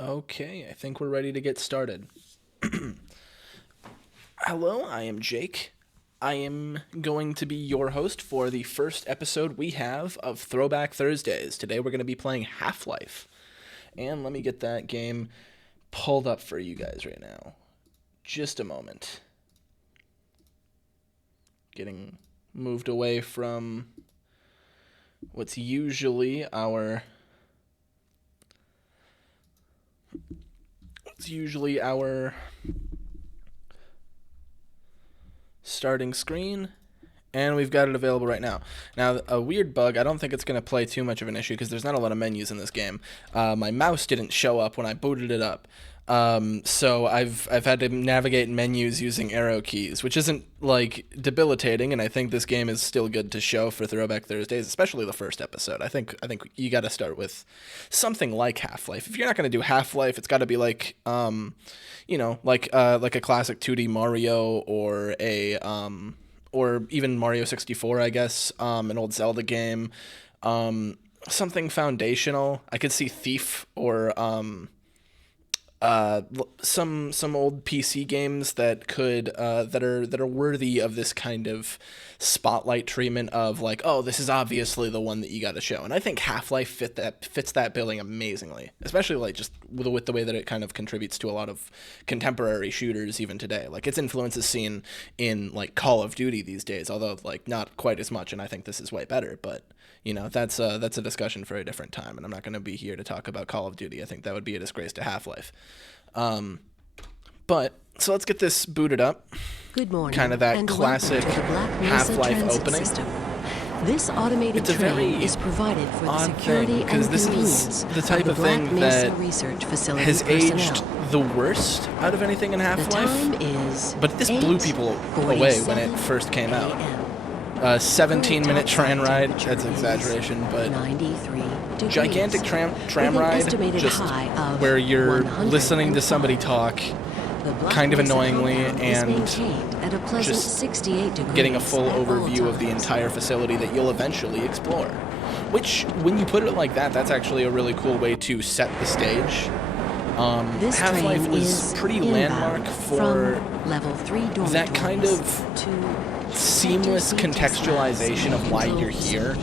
Okay, I think we're ready to get started. Hello, I am Jake. I am going to be your host for the first episode we have of Throwback Thursdays. Today we're going to be playing Half-Life. And let me get that game pulled up for you guys right now. Just a moment. Getting moved away from what's usually our starting screen, and we've got it available right now. Now, a weird bug, I don't think it's going to play too much of an issue because there's not a lot of menus in this game. My mouse didn't show up when I booted it up. So I've had to navigate menus using arrow keys, which isn't like debilitating, and I think this game is still good to show for Throwback Thursdays, especially the first episode. I think you got to start with something like Half-Life. If you're not going to do Half-Life, it's got to be like like a classic 2D Mario or or even Mario 64, I guess, an old Zelda game, something foundational. I could see Thief or some old PC games that could that are worthy of this kind of spotlight treatment of like, oh, this is obviously the one that you got to show. And I think Half-Life fits that billing amazingly, especially like just with the way that it kind of contributes to a lot of contemporary shooters even today. Like its influence is seen in like Call of Duty these days, although like not quite as much. And I think this is way better, but that's a discussion for a different time, and I'm not going to be here to talk about Call of Duty. I think that would be a disgrace to Half-Life. But so let's get this booted up. Good morning. Kind of that classic Half-Life opening. System. This automated train is provided for the security and this convenience is the type of Black thing Mesa that Research Facility has personnel. aged the worst out of anything in The Half-Life. time is But this blew people away when it first came out. 17-minute train ride, that's an exaggeration, but gigantic tram ride, just where you're listening to somebody talk kind of annoyingly and just getting a full overview of the entire facility that you'll eventually explore. Which, when you put it like that, that's actually a really cool way to set the stage. Half-Life was pretty landmark for level 3 that kind of seamless contextualization of why you're here,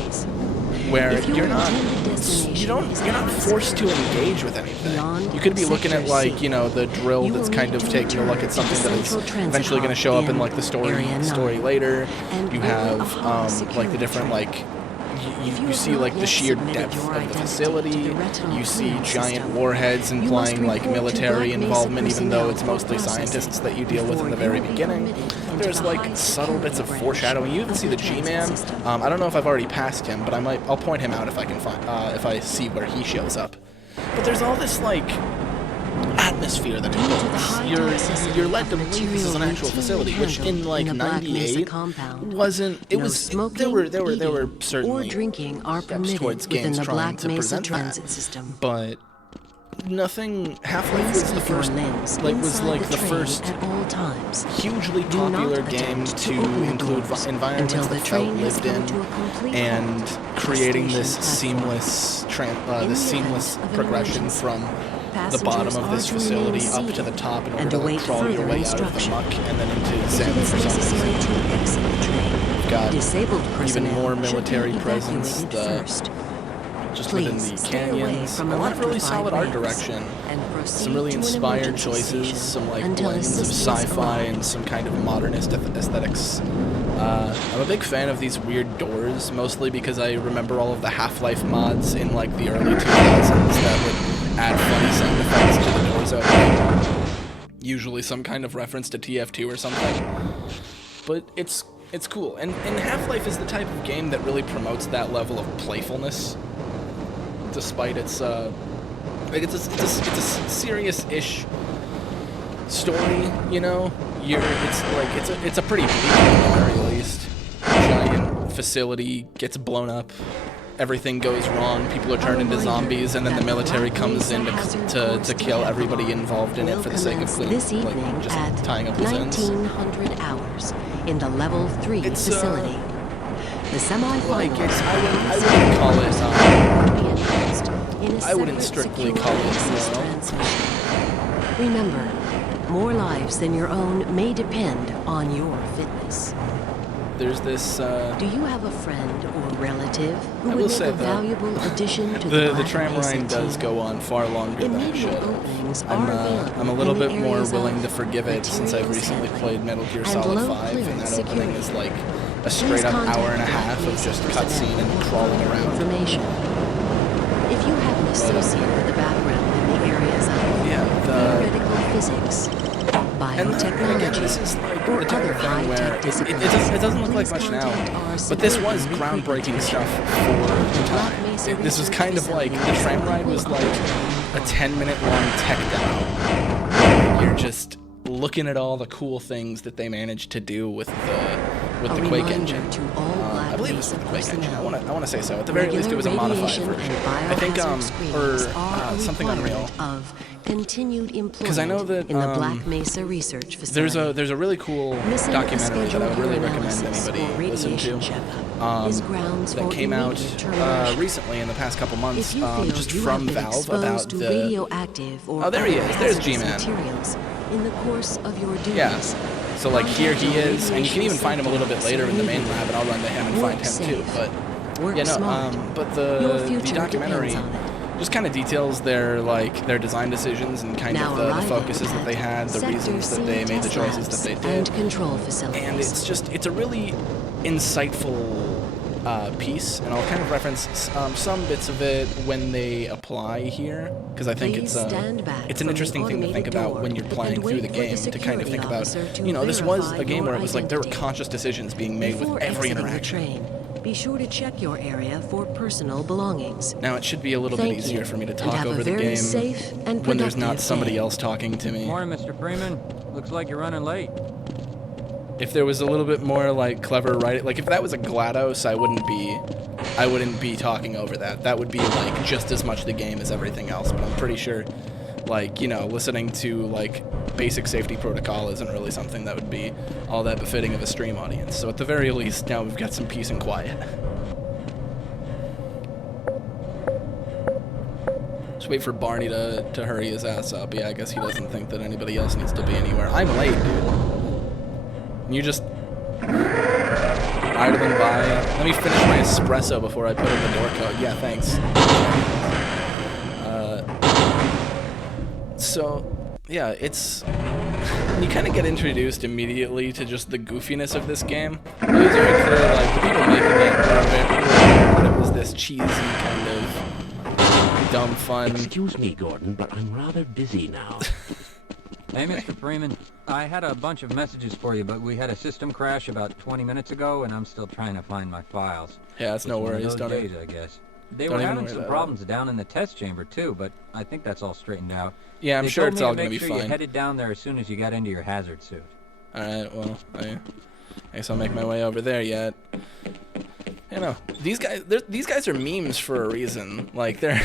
where you're not forced to engage with anything. You could be looking at like the drill that's kind of taking a look at something that is eventually going to show up in like the story later. You have like the different like you see like the sheer depth of the facility. You see giant warheads implying like military involvement, even though it's mostly scientists that you deal with in the very beginning. There's like subtle bits of foreshadowing. You even see the G-Man. I don't know if I've already passed him, but I'll point him out if I can find if I see where he shows up. But there's all this like atmosphere that builds. You're led to believe this is an actual facility, which in like '98 wasn't. It was. There were certainly steps towards games trying to present that, but nothing. Half-Life was the first. Was the first hugely popular game to include environments that felt lived in, and creating this seamless progression from the bottom of this facility up to the top in order to crawl your way out of the muck and then into Zen for some reason. We've got even more military presence, just within the canyons. A lot of really solid art direction, some really inspired choices, some like blends of sci-fi and some kind of modernist aesthetics. I'm a big fan of these weird doors, mostly because I remember all of the Half-Life mods in like the early 2000s that would add funny sound effects to the doors opening. Usually some kind of reference to TF2 or something. But it's cool. And Half-Life is the type of game that really promotes that level of playfulness, despite its it's a serious-ish story, It's a pretty bleak one at the very least. A giant facility gets blown up. Everything goes wrong, people are turned into zombies, and then the military comes in to kill everybody involved in it for the sake of just tying up loose ends. 1900 hours in the level 3 facility. The semi-finals I wouldn't call it in a I wouldn't separate, strictly secure call it access moral. transmission. Remember, more lives than your own may depend on your fitness. There's this. Do you have a friend or relative who I would will make say a that valuable addition to the Black tram Mesa ride does team? go on far longer than it Immediate should. openings I'm are available I'm a little in the bit more areas willing of to forgive it since I've materials recently handling played Metal Gear and Solid low 5, and clearance that opening security. is like a Please straight up contact hour and a Black half of Mesa just personnel cutscene and for crawling further around. information. If you have an associate with a background in the areas of theoretical physics, And again, biotechnology, this is like or the type other of thing where high-tech disciplines, it doesn't look like please much now, contact our but this was suburban groundbreaking recruitment stuff division. for the Black time. Mesa This was Research kind of like, the Facility tram is ride was equal like a opportunity 10-minute long tech demo. You're just looking at all the cool things that they managed to do with the Quake engine. I believe it was with the Quake engine. I want to say so. At the very least, it was a modified version. I think, or something Unreal. Because I know that in the Black Mesa Research Facility, there's a really cool missing a documentary that I would really recommend scheduled anybody urinalysis listen or to. radiation checkup is grounds That for came out immediate termination. recently in the past couple months, If you feel just you from have been Valve about exposed to the. radioactive or Oh, there he other is. There's hazardous G-Man. materials in the course of your duties. Yeah. So like here he is, and you can even find him a little bit later in the main lab, and I'll run to him and find him too. But Work yeah, no, smart. but Your the future documentary depends on it. just kind of details their design decisions and kind Now of the arriving focuses that at they had, the Sector reasons that C they made the test choices labs that they did. and control facilities. And it's a really insightful piece, and I'll kind of reference some bits of it when they apply here, because I think Please stand back it's an from interesting the thing to think automated about door when you're playing and through wait the for the game, to kind of security think about, officer to you know, this was verify a game where it was like there were your conscious decisions being made Before with every exiting interaction. the train, be sure to check your area for personal belongings. Now it should be a little bit Thank easier you, for me to and talk have a over the very game safe and when there's not productive somebody day. else talking to me. Morning, Mr. Freeman. Looks like you're running late. If there was a little bit more like clever writing, like if that was a GLaDOS, I wouldn't be talking over that. That would be like just as much the game as everything else. But I'm pretty sure, like, you know, listening to like basic safety protocol isn't really something that would be all that befitting of a stream audience. So at the very least, now we've got some peace and quiet. Just wait for Barney to hurry his ass up. Yeah, I guess he doesn't think that anybody else needs to be anywhere. I'm late, dude. You just idling by. Let me finish my espresso before I put in the door code. Yeah, thanks. So, yeah, it's... You kind of get introduced immediately to just the goofiness of this game. It was very clear, like, the people making it were that it was this cheesy kind of dumb fun. Excuse me, Gordon, but I'm rather busy now. Hey, Mr. Freeman. I had a bunch of messages for you, but we had a system crash about 20 minutes ago, and I'm still trying to find my files. Yeah, it's no One of worries. those Don't days, I guess. They don't were even having worry some about problems down in the test chamber, too, but I think that's all straightened out. Yeah, I'm They sure told it's me all to going to make be sure you fine. headed down there as soon as you got into your hazard suit. Alright, well, I guess I'll make my way over there yet. You know, these guys are memes for a reason. Like, they're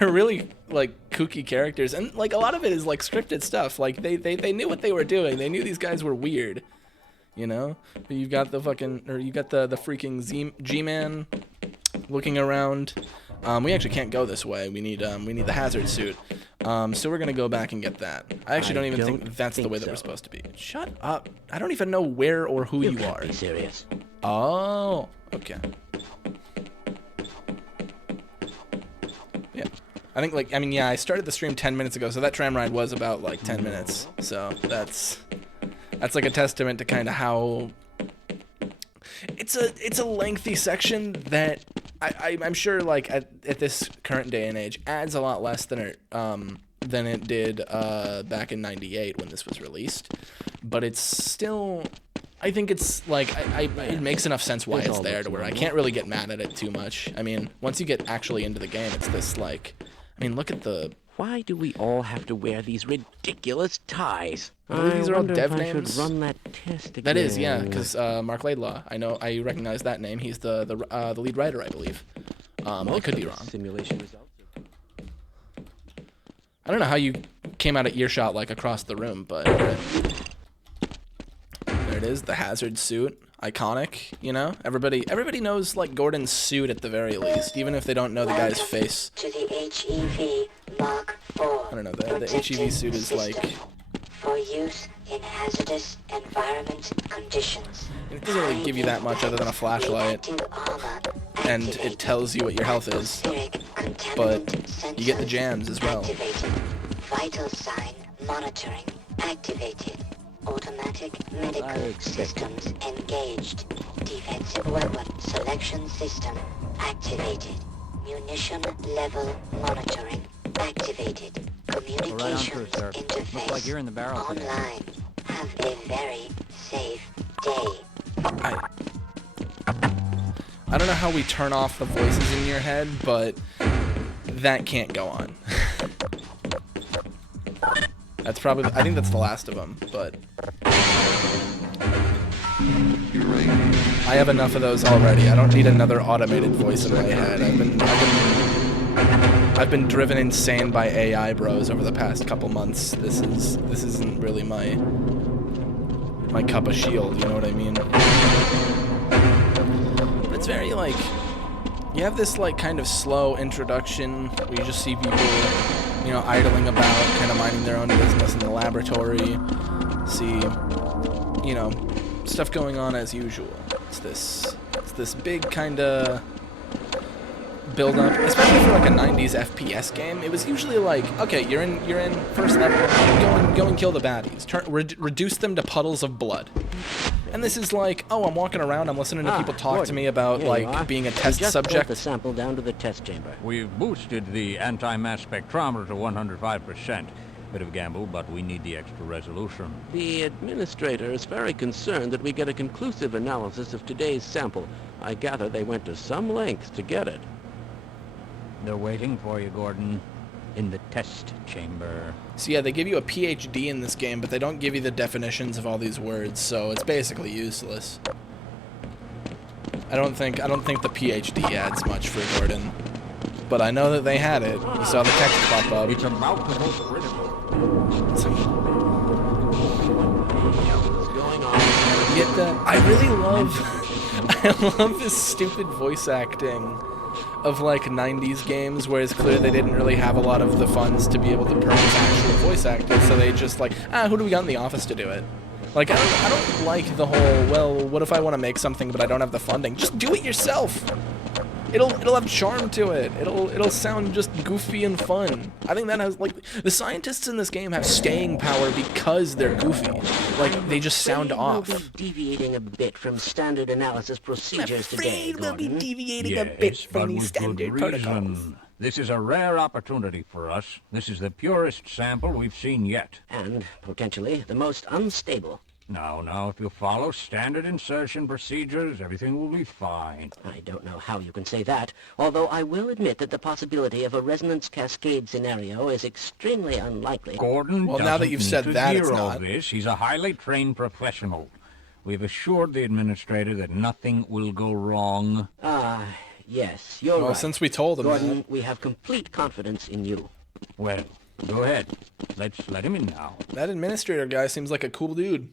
really, like, kooky characters. And, like, a lot of it is, like, scripted stuff. Like, they knew what they were doing. They knew these guys were weird. You know? But you've got the freaking G-Man looking around. We actually can't go this way. We need the hazard suit. So we're gonna go back and get that. I actually don't even think that's the way that we're supposed to be. Shut up. I don't even know where or who you are. Be serious. Oh, okay. Yeah. I think, like, I mean, yeah, I started the stream 10 minutes ago, so that tram ride was about, like, 10 minutes. So that's like a testament to kind of how... It's a lengthy section that I'm sure, like, at this current day and age adds a lot less than it did back in '98 when this was released, but it's still, I think it's like it makes enough sense why it's there to where I can't really get mad at it too much. I mean, once you get actually into the game, it's this, like, I mean, look at the... Why do we all have to wear these ridiculous ties? I believe these are all dev I names. should run that test again. That is, yeah, because Mark Laidlaw, I recognize that name. He's the lead writer, I believe. I could be wrong. Simulation results. I don't know how you came out of earshot, like, across the room, but there it is, the hazard suit. iconic, you know? Everybody knows, like, Gordon's suit at the very least, even if they don't know the guy's face. To the HEV Mark IV. I don't know, the HEV suit is, like... For use in hazardous environment conditions. It doesn't really give you that much other than a flashlight, and it tells you what your health is, but you get the jams as well. Vital sign monitoring activated. Automatic medical systems engaged. Defensive weapon selection system activated. Munition level monitoring activated. Communications interface Looks like you're in the barrel today. online. Have a very safe day. I don't know how we turn off the voices in your head, but that can't go on. That's probably, I think that's the last of them, but I have enough of those already. I don't need another automated voice in my head. I've been driven insane by AI bros over the past couple months. This isn't really my cup of shield, you know what I mean? But it's very, like, you have this, like, kind of slow introduction where you just see people, you know, idling about, kind of minding their own business in the laboratory. See, you know, stuff going on as usual. It's this big kind of build up, especially for like a 90s FPS game. It was usually like, okay, you're in first level, go and kill the baddies, reduce them to puddles of blood. And this is like, oh, I'm walking around, I'm listening to people talk to me about like being a test subject. The sample down to the test chamber. We've boosted the anti-mass spectrometer to 105%. Bit of gamble, but we need the extra resolution. The administrator is very concerned that we get a conclusive analysis of today's sample. I gather they went to some lengths to get it. They're waiting for you, Gordon, in the test chamber. So yeah, they give you a PhD in this game, but they don't give you the definitions of all these words, so it's basically useless. I don't think the PhD adds much for Gordon, but I know that they had it. You saw the text pop up. It's about the most critical. What's going on? Get that? I really love, I love this stupid voice acting of like 90s games where it's clear they didn't really have a lot of the funds to be able to purchase actual voice actors, so they just like, who do we got in the office to do it? Like, I don't like the whole, well, what if I want to make something but I don't have the funding? Just do it yourself. It'll have charm to it. It'll sound just goofy and fun. I think that has, like, the scientists in this game have staying power because they're goofy. Like, they just sound off. We'll be deviating a bit from standard analysis procedures today, we'll be Gordon. deviating a bit from the standard protocols. This is a rare opportunity for us. This is the purest sample we've seen yet. And, potentially, the most unstable. Now, if you follow standard insertion procedures, everything will be fine. I don't know how you can say that, although I will admit that the possibility of a resonance cascade scenario is extremely unlikely. Gordon Well, now that you've said that, it's all not. this. He's a highly trained professional. We've assured the administrator that nothing will go wrong. Yes, you're Well, right. since we told him Gordon, that. we have complete confidence in you. Well, go ahead. Let's let him in now. That administrator guy seems like a cool dude.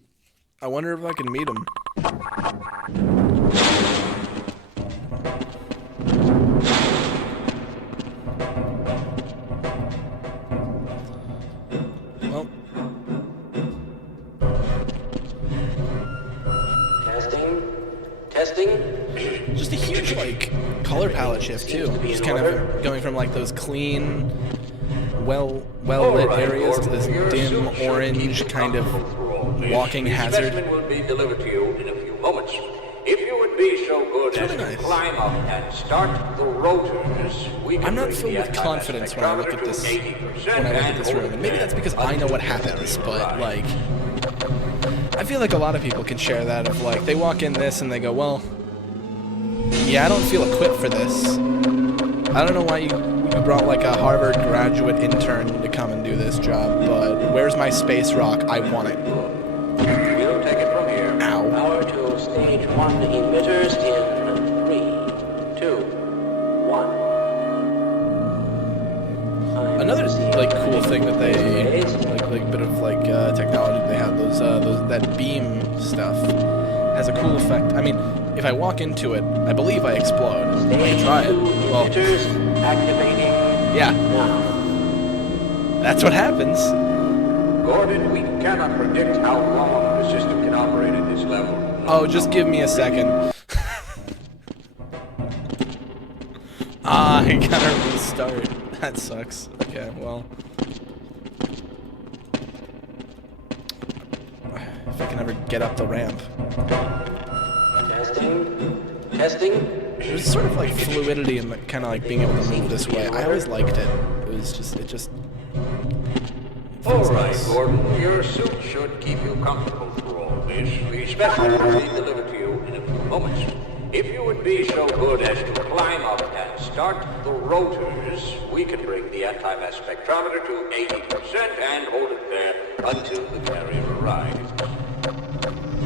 I wonder if I can meet him. Well, Testing. just a huge, like, color palette shift, too. Just kind of going from, like, those clean, well-lit areas to this dim orange kind of walking hazard. Specimen will be delivered to you in a few moments. If you would be so good as really to nice. climb up and start the rotors, we can I'm not bring filled the with confidence when I look at this, room, and maybe that's because I know what happens, but, like, I feel like a lot of people can share that of, like, they walk in this and they go, well, yeah, I don't feel equipped for this. I don't know why you brought, like, a Harvard graduate intern to come and do this job, but where's my space rock? I want it. We'll take it from here. Ow. Power to stage 1 emitters in 3, 2, 1. Another, like, cool thing that they, like bit of, like, technology they had, that beam stuff. has a cool effect. I mean, if I walk into it, I believe I explode. I can try it. Well, Activating. yeah, Now. that's what happens. Gordon, we cannot predict how long the system can operate at this level. Oh, just give me a second. I gotta restart. That sucks. Okay, well. If I can ever get up the ramp. Testing. There's sort of like fluidity in kind of like being able to move this way. I always liked it. It just. All right, Gordon, your suit should keep you comfortable through all this. The specimen will be delivered to you in a few moments. If you would be so good as to climb up and start the rotors, we can bring the anti-mass spectrometer to 80% and hold it there until the carrier arrives.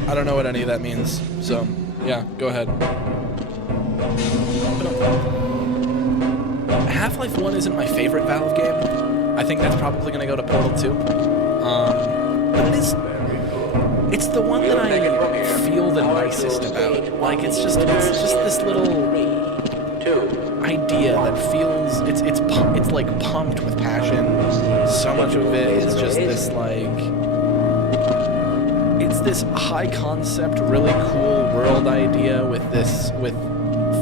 I don't know what any of that means, so yeah, go ahead. Half-Life 1 isn't my favorite Valve game. I think that's probably going to go to Portal 2. But it's the one that I feel the nicest about. Like, it's just this little idea that feels, it's like pumped with passion. So much of it is just this, like, it's this high concept, really cool world idea with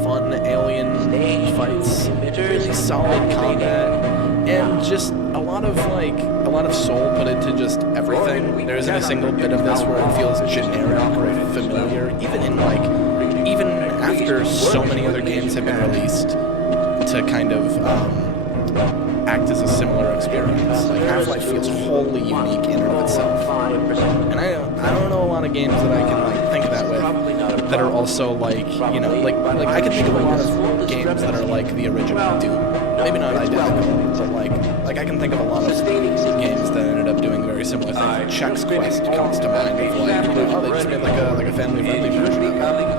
fun alien fights, really solid combat, and just a lot of soul put into just everything. There isn't a single bit of this where it feels generic or familiar, even after so many other games have been released to kind of act as a similar experience. Like, Half-Life feels wholly unique in and of itself. And I don't know a lot of games that I can like think of that with that are also like, you know, like I can think of a lot of games that are like the original Doom. Maybe not identical, but like I can think of a lot of games that ended up doing very similar things. Chex Quest comes to mind of like, you know, oh, they just made like a family-friendly version of it.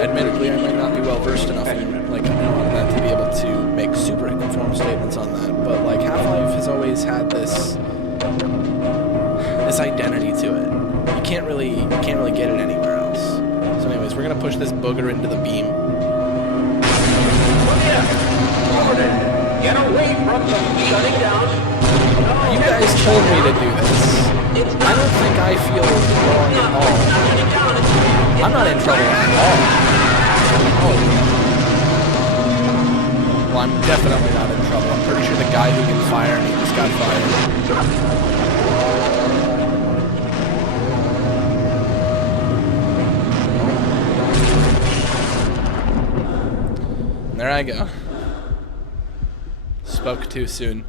Admittedly, I might not be well versed enough in like on that to be able to make super informed statements on that. But like Half-Life has always had this identity to it. You can't really get it anywhere else. So, anyways, we're gonna push this booger into the beam. Get away from them! Shutting down. You guys told me to do this. I don't think I feel wrong at all. I'm not in trouble at all. Oh. Well, I'm definitely not in trouble. I'm pretty sure the guy who can fire me just got fired. There I go. Spoke too soon.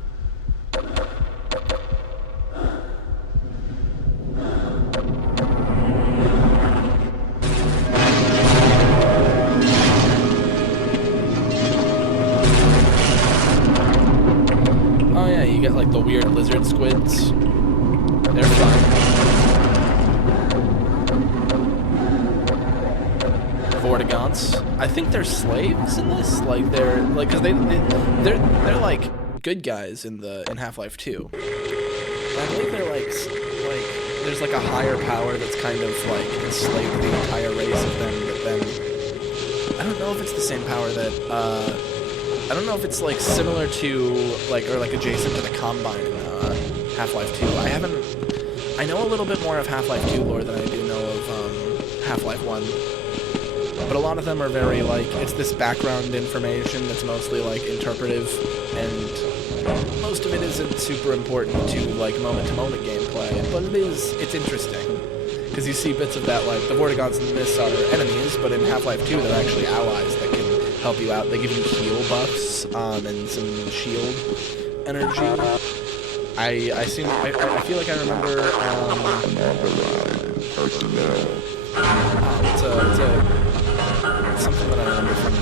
Oh yeah, you get like the weird lizard squids. They're fun. Vortigaunts. I think they're slaves in this. Like they're like, cause they're like good guys in Half-Life 2. I believe they're like there's like a higher power that's kind of like enslaved the entire race of them. But then I don't know if it's the same power that I don't know if it's like similar to like or like adjacent to the Combine in Half-Life 2. I know a little bit more of Half-Life 2 lore than I do know of Half-Life 1. But a lot of them are very, like, it's this background information that's mostly, like, interpretive, and most of it isn't super important to, like, moment-to-moment gameplay, but it's interesting. Because you see bits of that, like, the Vortigaunts in this are enemies, but in Half-Life 2 they're actually allies that can help you out. They give you heal buffs, and some shield energy. I feel like I remember, it's something that I remember from.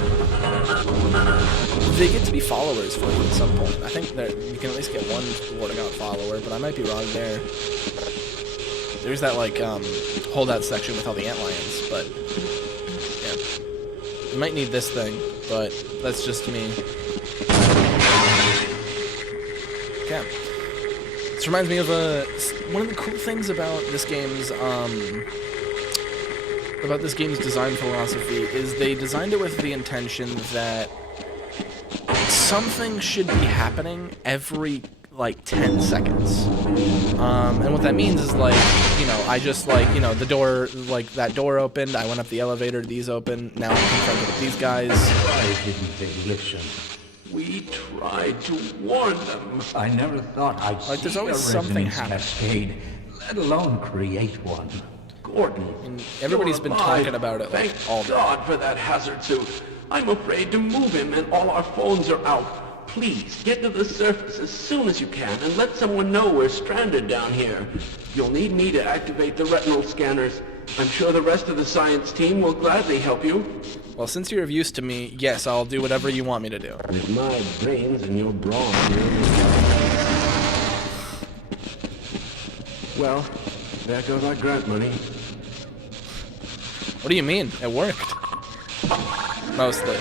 They get to be followers for you at some point. I think you can at least get one Vortigaunt follower, but I might be wrong there. There's that like holdout section with all the antlions, but yeah, you might need this thing, but that's just me. Okay, let's This reminds me of one of the cool things about this game's design philosophy is they designed it with the intention that something should be happening every like 10 seconds. And what that means is like, you know, I just like, you know, the door, like that door opened, I went up the elevator, these open, now I'm confronted with these guys. Why didn't they listen? We tried to warn them. I never thought I'd Like, there's see always a something resonance happening. cascade, let alone create one. Gordon, And everybody's been you're alive. talking about it like Thank all day. God for that hazard suit. I'm afraid to move him and all our phones are out. Please, get to the surface as soon as you can and let someone know we're stranded down here. You'll need me to activate the retinal scanners. I'm sure the rest of the science team will gladly help you. Well, since you're of use to me, yes, I'll do whatever you want me to do. With my brains and your brawn. Well, there goes our grant money. What do you mean? It worked. Mostly.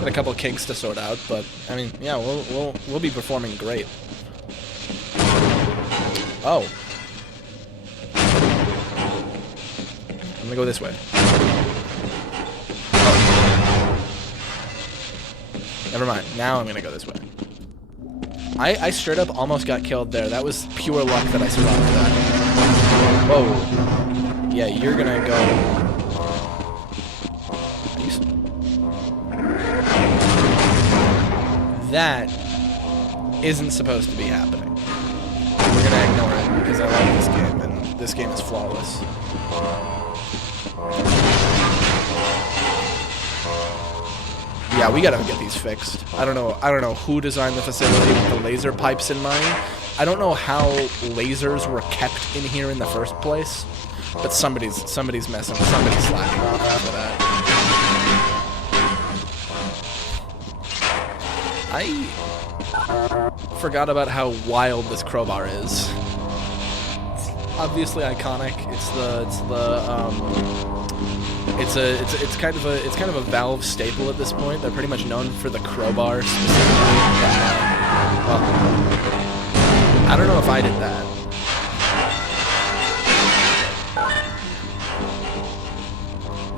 Got a couple of kinks to sort out, but I mean, yeah, we'll be performing great. Oh. I'm gonna go this way. Oh. Never mind. Now I'm gonna go this way. I straight up almost got killed there. That was pure luck that I survived that. Whoa. Yeah, you're gonna go. That isn't supposed to be happening. We're gonna ignore it because I like this game and this game is flawless. Yeah, we gotta get these fixed. I don't know who designed the facility with the laser pipes in mind. I don't know how lasers were kept in here in the first place, but somebody's messing, somebody's slacking off after that. I forgot about how wild this crowbar is. Obviously iconic. It's kind of a Valve staple at this point. They're pretty much known for the crowbar specifically. Well, I don't know if I did that.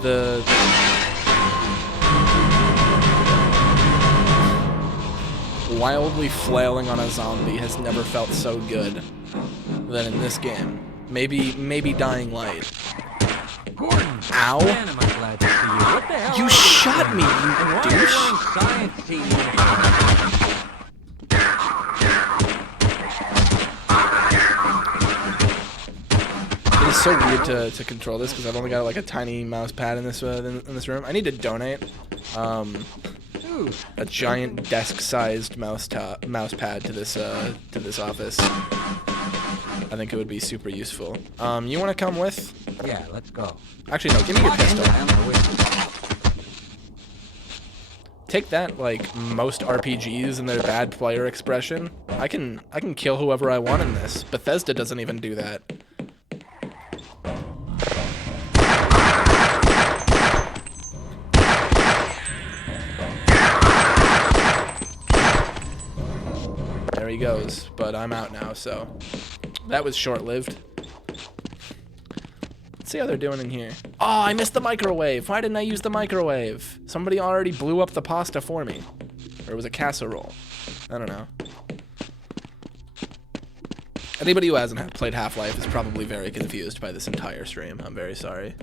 The wildly flailing on a zombie has never felt so good than in this game. Maybe Dying Light. Gordon! Ow! Man, am I glad to see you. What the hell? You shot me, you douche! Science team. It is so weird to control this because I've only got like a tiny mouse pad in this room. I need to donate a giant desk-sized mouse pad to this office. I think it would be super useful. You want to come with? Yeah, let's go. Actually, no. Give me your pistol. I'm with Take that, like most RPGs and their bad player expression. I can kill whoever I want in this. Bethesda doesn't even do that. There he goes, but I'm out now, so that was short-lived. Let's see how they're doing in here. Oh, I missed the microwave. Why didn't I use the microwave? Somebody already blew up the pasta for me. Or it was a casserole. I don't know. Anybody who hasn't played Half-Life is probably very confused by this entire stream. I'm very sorry.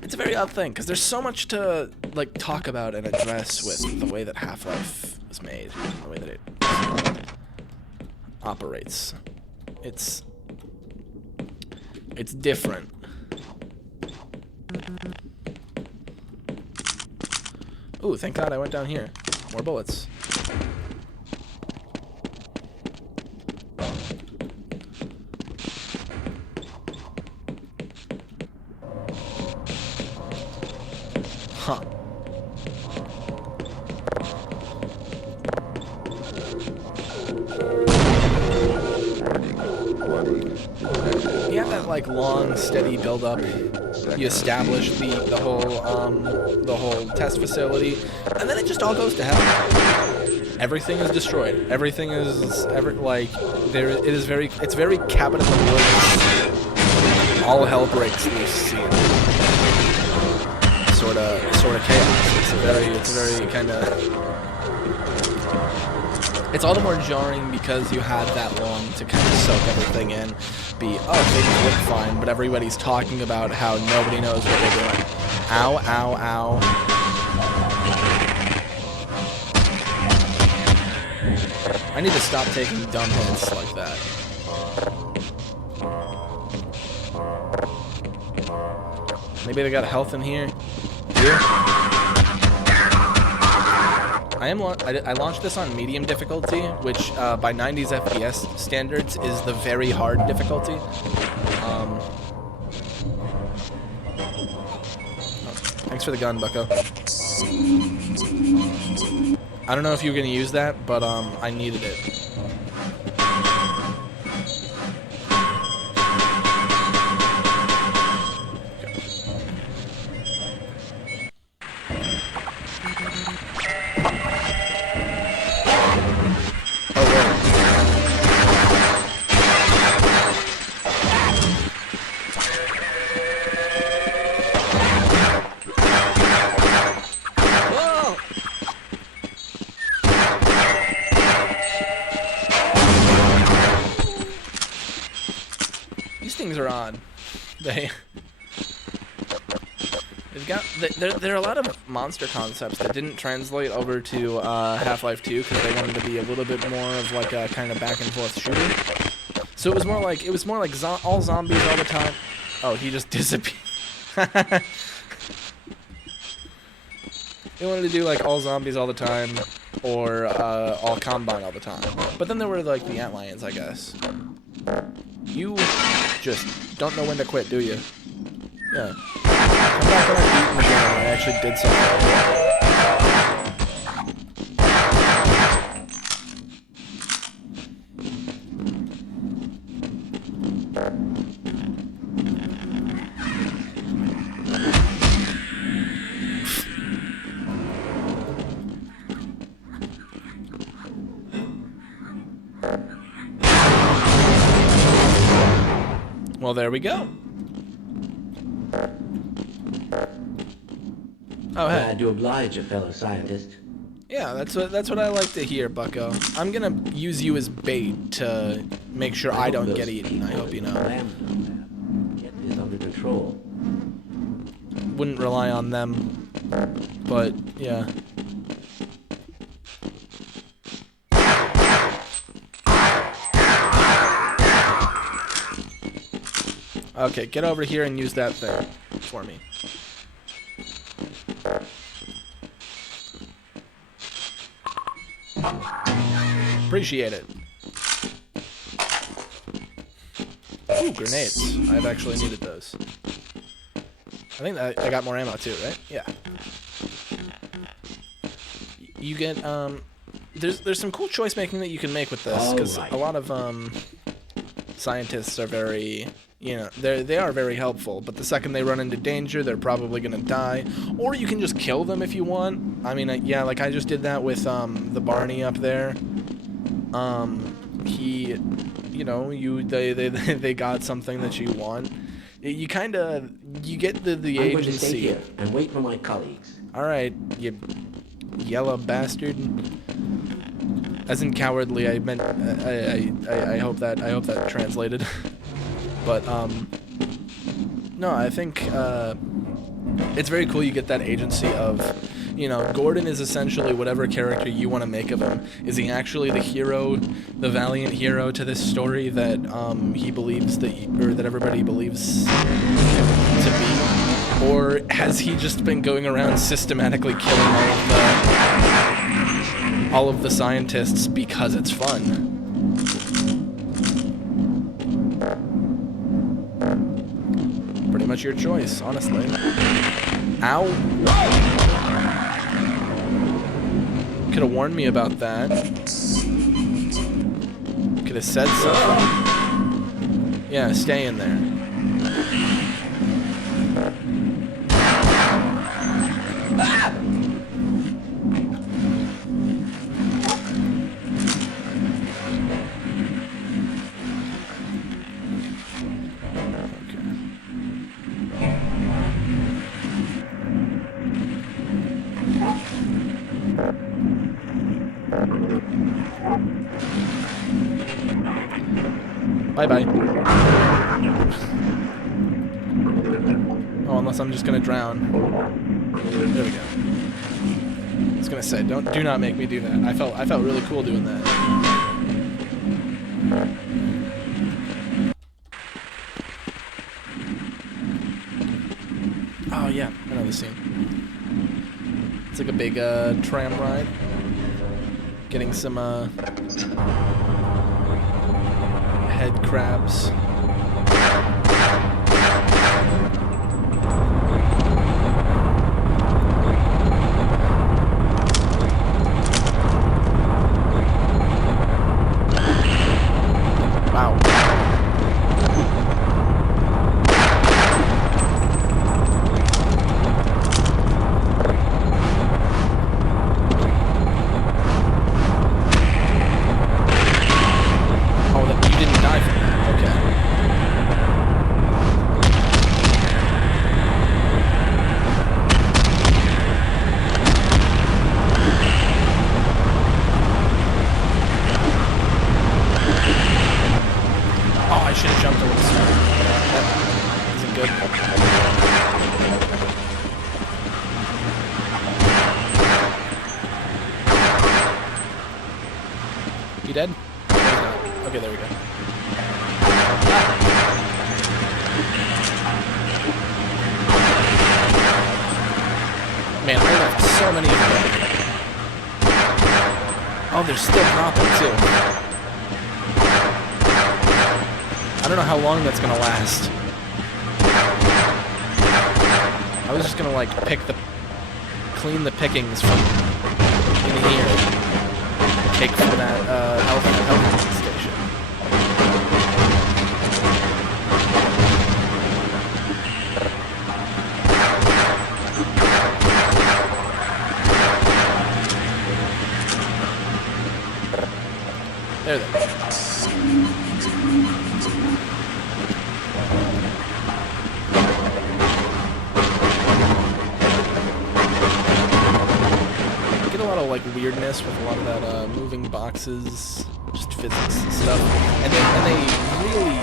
It's a very odd thing, because there's so much to like talk about and address with the way that Half-Life was made, the way that it operates. It's different. Ooh, thank God I went down here. More bullets. Huh. Yeah, that like long, steady build-up. You establish the whole test facility, and then it just all goes to hell. Everything is destroyed. Everything is it's very Cabin in the Woods. All hell breaks loose scene. Sort of chaos. It's very kind of. It's all the more jarring because you had that long to kind of soak everything in. Things look fine, but everybody's talking about how nobody knows what they're doing. Ow, ow, ow. I need to stop taking dumb hits like that. Maybe they got health in here. Here. I launched this on medium difficulty, which by 90s FPS standards is the very hard difficulty. Thanks for the gun, bucko. I don't know if you were gonna use that, but I needed it. Are odd. There are a lot of monster concepts that didn't translate over to Half-Life 2 because they wanted to be a little bit more of like a kind of back and forth shooter. So it was more like all zombies all the time. Oh, he just disappeared. They wanted to do like all zombies all the time or all Combine all the time. But then there were like the Antlions, I guess. You just don't know when to quit, do you? Yeah. Come back when I beat him again and I actually did something. Well, there we go. Oh, hey. Glad to oblige you, fellow scientist. Yeah, that's what I like to hear, bucko. I'm gonna use you as bait to make sure I don't get eaten, I hope you know. Get this under control. Wouldn't rely on them, but yeah. Okay, get over here and use that thing for me. Appreciate it. Ooh, grenades. I've actually needed those. I think that I got more ammo too, right? Yeah. You get, there's some cool choice making that you can make with this, because a lot of, scientists are very, you know, they are very helpful, but the second they run into danger, they're probably gonna die. Or you can just kill them if you want. I mean, yeah, like I just did that with the Barney up there. He, you know, they got something that you want. You kind of, you get the agency. I'm going to stay here and wait for my colleagues. All right, you yellow bastard. As in cowardly, I meant I hope that translated. But no, I think it's very cool you get that agency of, you know, Gordon is essentially whatever character you want to make of him. Is he actually the hero, the valiant hero to this story that he believes that everybody believes him to be? Or has he just been going around systematically killing all of the scientists because it's fun? Pretty much your choice, honestly. Ow. Could have warned me about that. Could have said something. Yeah, stay in there. Bye-bye. Oh, unless I'm just gonna drown. There we go. I was gonna say, do not make me do that. I felt really cool doing that. Oh yeah, I know this scene. It's like a big tram ride. Getting some head crabs. Wow. Oh, that you didn't die from that. Okay. Oh, I should have jumped a little sooner. That isn't good. You dead? No, he's not. Okay, there we go. Man, I left so many of them. Oh, they're still dropping too. I don't know how long that's gonna last. I was just gonna like clean the pickings from in here. Take from that health station. There they go. Get a lot of like weirdness with a lot of that moving boxes, just physics and stuff, and they really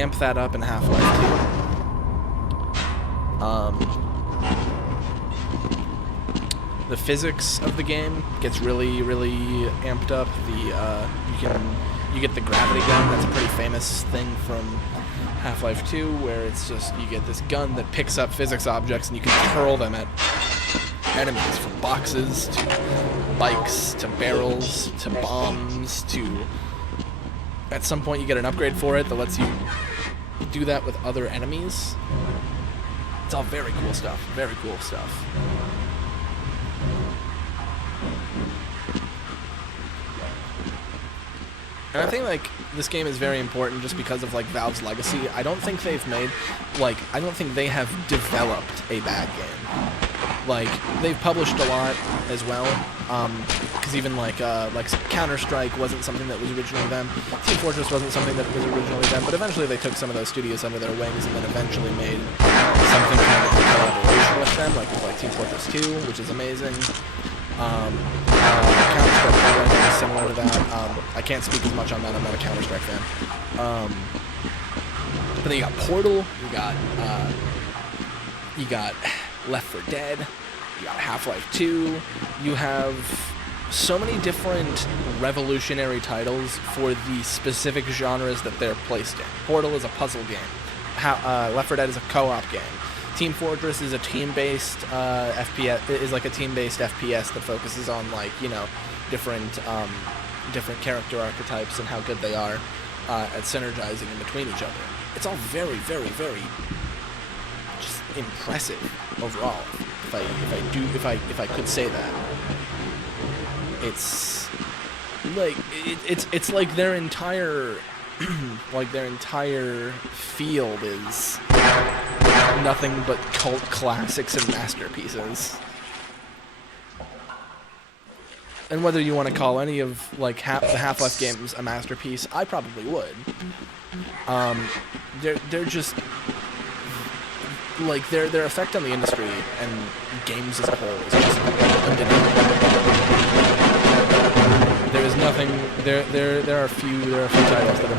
amp that up in Half-Life 2. The physics of the game gets really amped up. You get the gravity gun. That's a pretty famous thing from Half-Life 2, where it's just you get this gun that picks up physics objects and you can hurl them at enemies, from boxes to bikes to barrels to bombs to. At some point, you get an upgrade for it that lets you do that with other enemies. It's all very cool stuff. Very cool stuff. And I think like this game is very important just because of like Valve's legacy. I don't think they've made I don't think they have developed a bad game. Like they've published a lot as well. Because even like Counter-Strike wasn't something that was originally them. Team Fortress wasn't something that was originally them. But eventually they took some of those studios under their wings and then eventually made something kind of in collaboration with them, like Team Fortress 2, which is amazing. Counter-Strike is similar to that. I can't speak as much on that. I'm not a Counter-Strike fan. But then you got Portal. You got Left 4 Dead. You got Half-Life 2. You have so many different revolutionary titles for the specific genres that they're placed in. Portal is a puzzle game. Left 4 Dead is a co-op game. Team Fortress is a team-based FPS. Is like a team-based FPS that focuses on different character archetypes and how good they are at synergizing in between each other. It's all very just impressive overall. If I could say that, it's like their entire field is nothing but cult classics and masterpieces. And whether you want to call any of the Half-Life games a masterpiece, I probably would. They're just their effect on the industry and games as a whole is just undeniable. nothing. There are a few titles that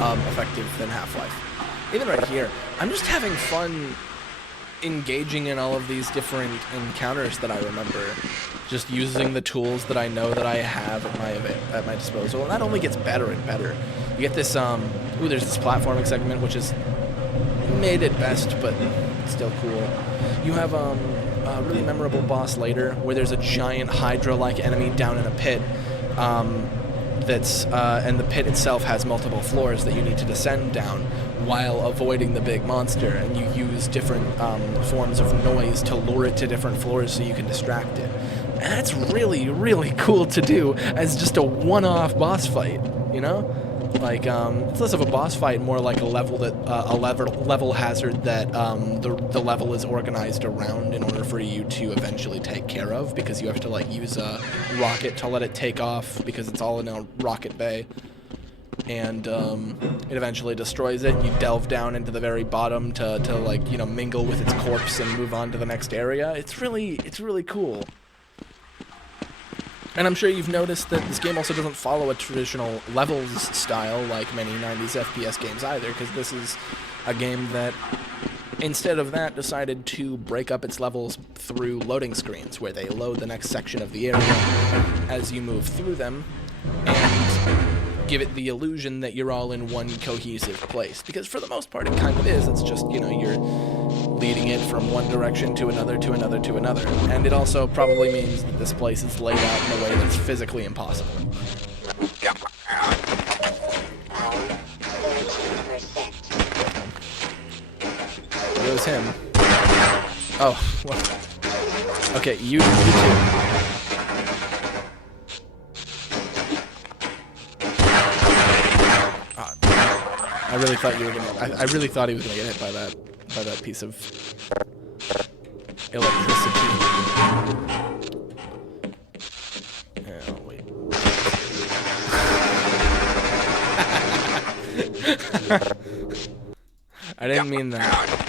are more effective than Half-Life. Even right here, I'm just having fun engaging in all of these different encounters that I remember. Just using the tools that I know that I have at my disposal, and that only gets better and better. You get this there's this platforming segment which is made at best, but still cool. You have a really memorable boss later where there's a giant Hydra-like enemy down in a pit. And the pit itself has multiple floors that you need to descend down while avoiding the big monster, and you use different forms of noise to lure it to different floors so you can distract it. And that's really, really cool to do as just a one-off boss fight, you know? Like, it's less of a boss fight, more like a level hazard that the level is organized around in order for you to eventually take care of, because you have to, like, use a rocket to let it take off, because it's all in a rocket bay. And it eventually destroys it, and you delve down into the very bottom to like, you know, mingle with its corpse and move on to the next area. It's really cool. And I'm sure you've noticed that this game also doesn't follow a traditional levels style like many 90s FPS games either, because this is a game that, instead of that, decided to break up its levels through loading screens, where they load the next section of the area as you move through them, and give it the illusion that you're all in one cohesive place. Because for the most part it kind of is. It's just, you know, you're leading it from one direction to another, to another, to another. And it also probably means that this place is laid out in a way that's physically impossible. It was him. Oh, well. Okay, you too. I really thought you were gonna. I really thought he was gonna get hit by that piece of electricity. Oh wait. I didn't mean that.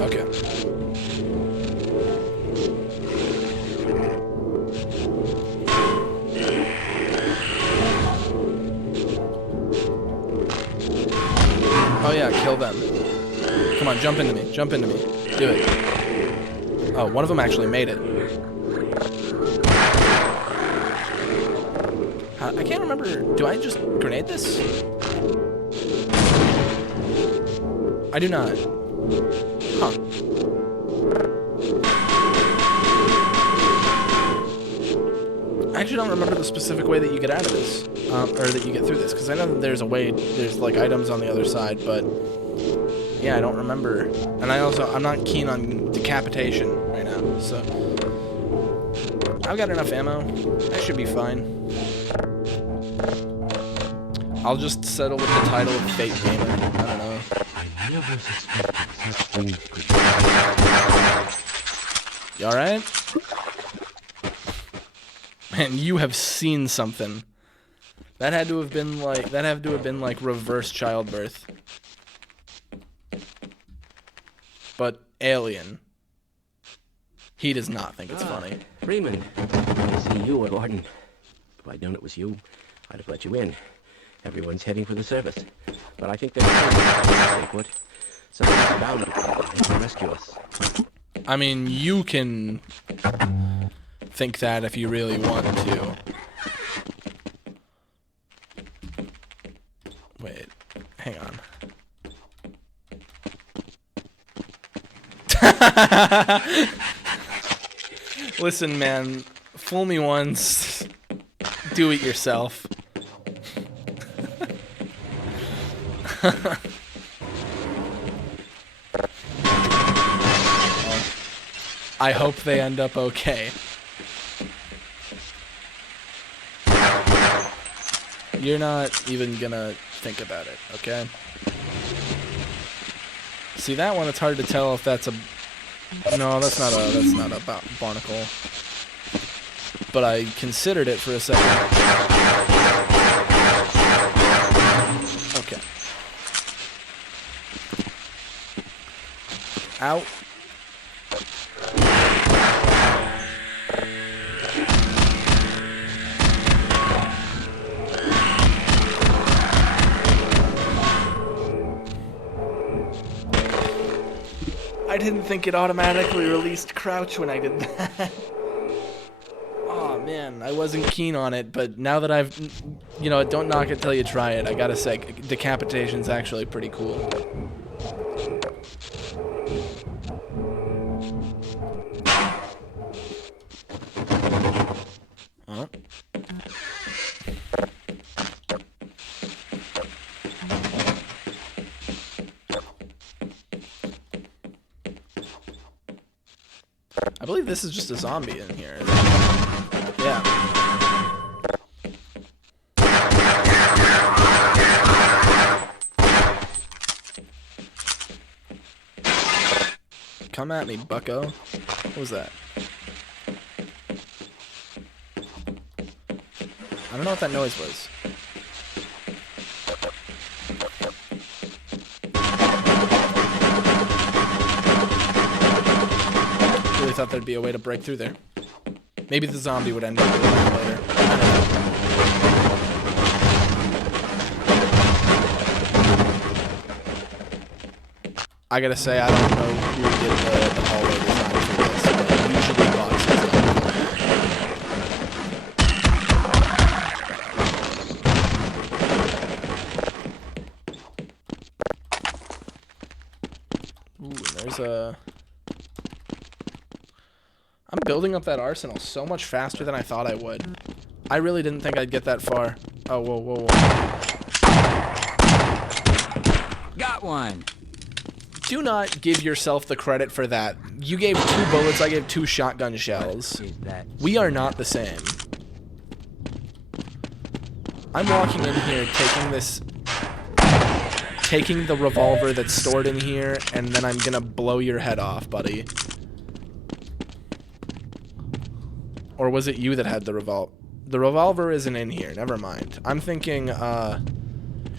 Okay. Oh yeah, kill them. Come on, jump into me. Jump into me. Do it. Oh, one of them actually made it. I can't remember. Do I just grenade this? I do not. Huh. I actually don't remember the specific way that you get out of this, or that you get through this, because I know that there's a way, there's like items on the other side, but yeah, I don't remember. And I'm not keen on decapitation right now, so I've got enough ammo. I should be fine. I'll just settle with the title of Fate Gamer. I don't know. You alright? Man, you have seen something. That had to have been like reverse childbirth. But alien. He does not think it's funny. Freeman, I see you at Warden. If I'd known it was you, I'd have let you in. Everyone's heading for the surface. But I think they're stay put. Someone's bound to rescue us. I mean, you can think that if you really want to. Wait, hang on. Listen, man, fool me once, do it yourself. I hope they end up okay. You're not even gonna think about it, okay? See that one? It's hard to tell if that's a. No, that's not a barnacle. But I considered it for a second. Ow. I didn't think it automatically released crouch when I did that. Oh man, I wasn't keen on it, but now that I've, you know, don't knock it till you try it. I gotta say, decapitation's actually pretty cool. Oh. I believe this is just a zombie in here. Yeah. Come at me, bucko. What was that? I don't know what that noise was. Really thought there'd be a way to break through there. Maybe the zombie would end up doing that later. I don't know. I gotta say, I don't know who did the hallway design for this, but usually boxes don't. Ooh, and there's a... I'm building up that arsenal so much faster than I thought I would. I really didn't think I'd get that far. Oh, whoa, whoa, whoa. Got one. Do not give yourself the credit for that. You gave 2 bullets, I gave 2 shotgun shells. We are not the same. I'm walking in here taking the revolver that's stored in here, and then I'm gonna blow your head off, buddy. Or was it you that had the revolver? The revolver isn't in here. Never mind. I'm thinking,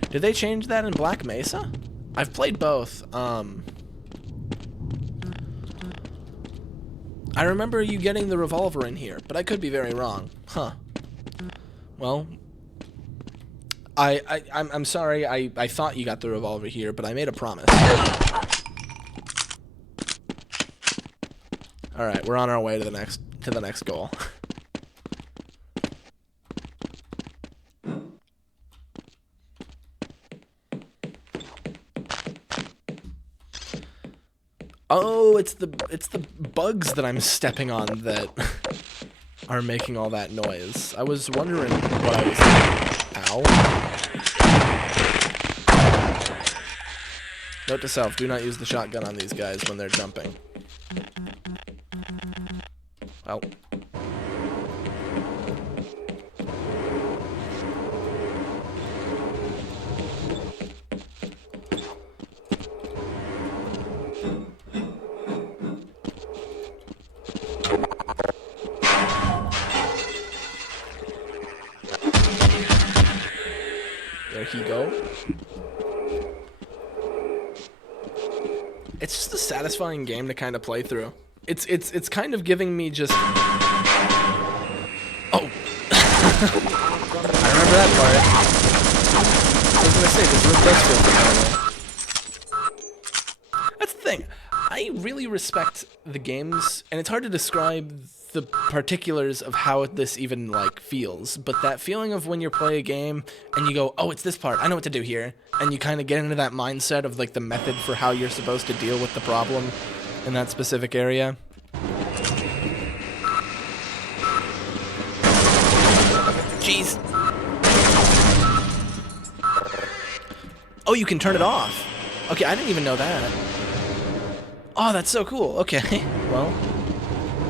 did they change that in Black Mesa? I've played both. I remember you getting the revolver in here, but I could be very wrong. Huh. Well, I'm sorry. I thought you got the revolver here, but I made a promise. All right, we're on our way to the next goal. Oh, it's the bugs that I'm stepping on that are making all that noise. I was wondering what I was... Ow. Note to self, do not use the shotgun on these guys when they're jumping. Well. There he go. It's just a satisfying game to kind of play through. It's kind of giving me just... Oh! I remember that part. I was gonna say, this room does feel familiar. That's the thing. I really respect the games, and it's hard to describe the particulars of how this even, like, feels, but that feeling of when you play a game and you go, oh, it's this part, I know what to do here, and you kind of get into that mindset of, like, the method for how you're supposed to deal with the problem in that specific area. Jeez. Oh, you can turn it off. Okay, I didn't even know that. Oh, that's so cool. Okay, well,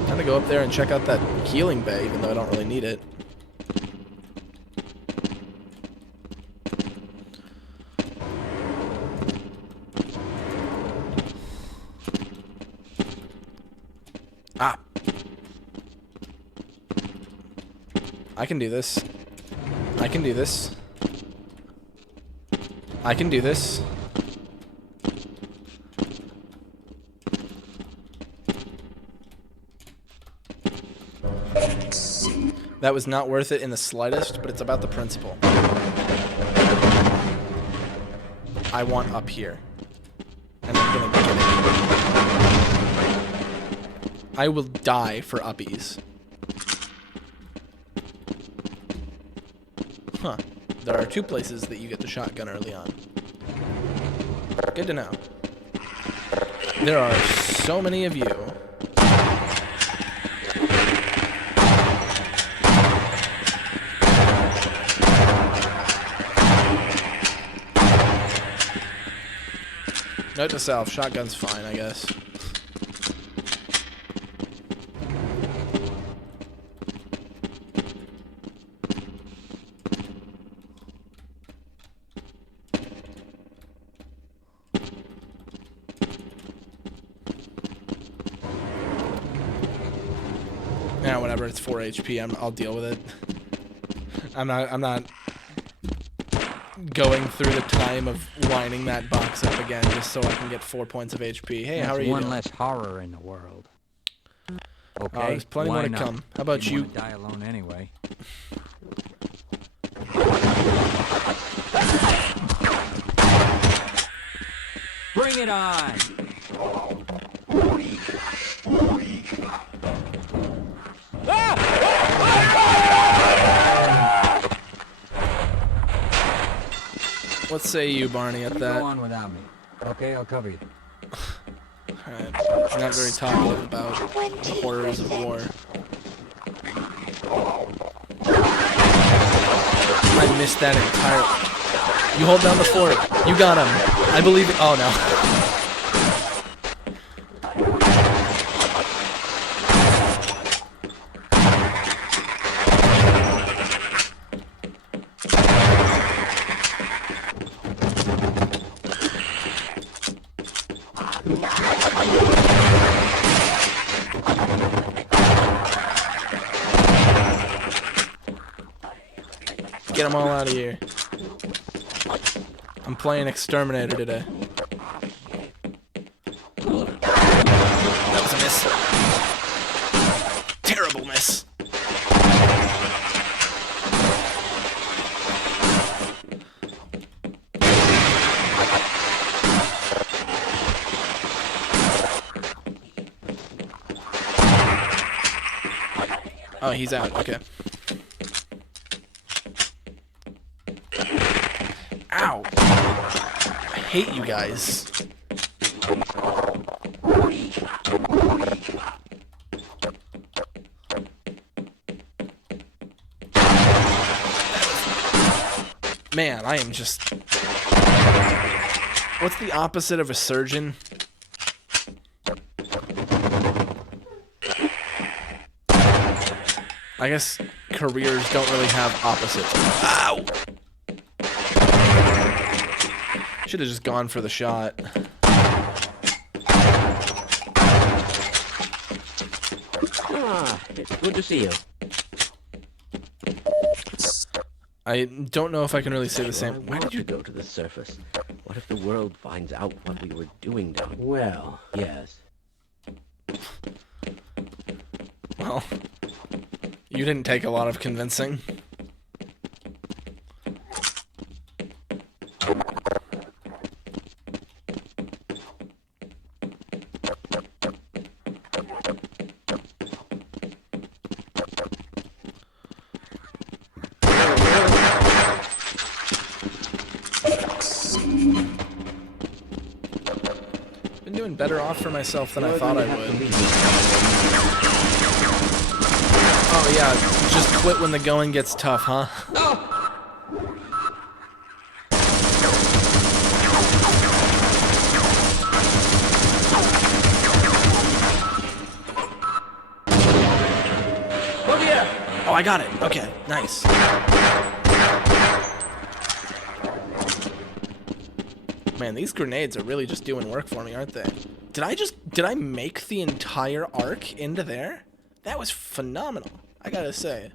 I'm gonna go up there and check out that healing bay, even though I don't really need it. Ah. I can do this. I can do this. I can do this. That was not worth it in the slightest, but it's about the principle. I want up here. And I'm gonna get it. I will die for uppies. Huh. There are 2 places that you get the shotgun early on. Good to know. There are so many of you. Note to self, shotgun's fine, I guess. Yeah, whatever, it's 4 HP, I'll deal with it. I'm not going through the time of lining that box up again just so I can get 4 points of HP. Hey, how are you one doing? less horror in the world. Okay, There's plenty more to come. How about you? Didn't wanna die alone anyway. Bring it on! What say you, Barney, at that? Go on without me. Okay, I'll cover you. Alright. He's not very talkative about the horrors of war. I missed that entirely. You hold down the fort. You got him. I believe it. Oh, no. Get them all out of here. I'm playing Exterminator today. That was a miss. Terrible miss. Oh, he's out. Okay. Ow! I hate you guys. Man, I am just... What's the opposite of a surgeon? I guess careers don't really have opposites. Ow! Should have just gone for the shot. Ah, it's good to see you. I don't know if I can really say the same. I Why want did you to go to the surface? What if the world finds out what we were doing down? Well, yes. Well, you didn't take a lot of convincing. Been doing better off for myself than I thought I would. Oh yeah, just quit when the going gets tough, huh? Oh, I got it. Okay, nice. Man, these grenades are really just doing work for me, aren't they? Did I make the entire arc into there? That was phenomenal, I gotta say.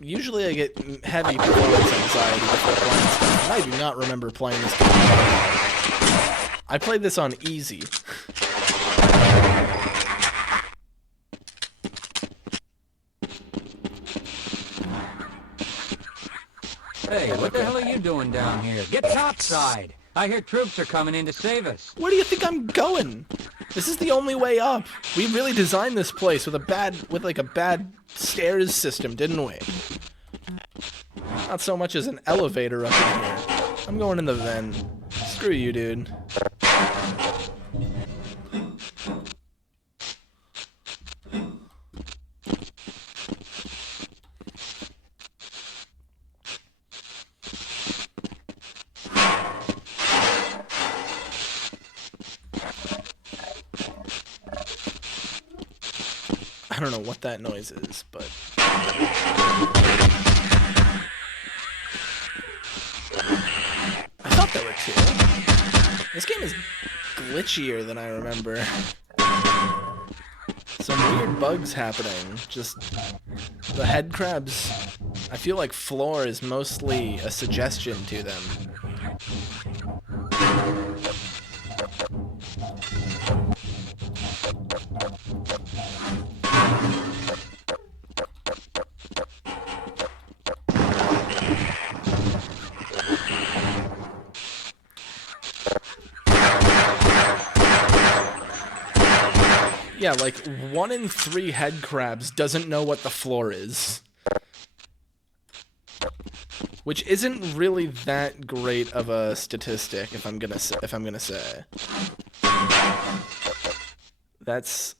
Usually I get heavy performance anxiety before playing stuff, and I do not remember playing this game. I played this on easy. Hey, what the hell are you doing down here? Get topside! I hear troops are coming in to save us. Where do you think I'm going? This is the only way up. We really designed this place with a bad stairs system, didn't we? Not so much as an elevator up in here. I'm going in the vent. Screw you, dude. I don't know what that noise is, but... I thought there were two. This game is glitchier than I remember. Some weird bugs happening. Just... the head crabs... I feel like floor is mostly a suggestion to them. Yeah, like 1 in 3 head crabs doesn't know what the floor is. Which isn't really that great of a statistic, if I'm gonna say. That's...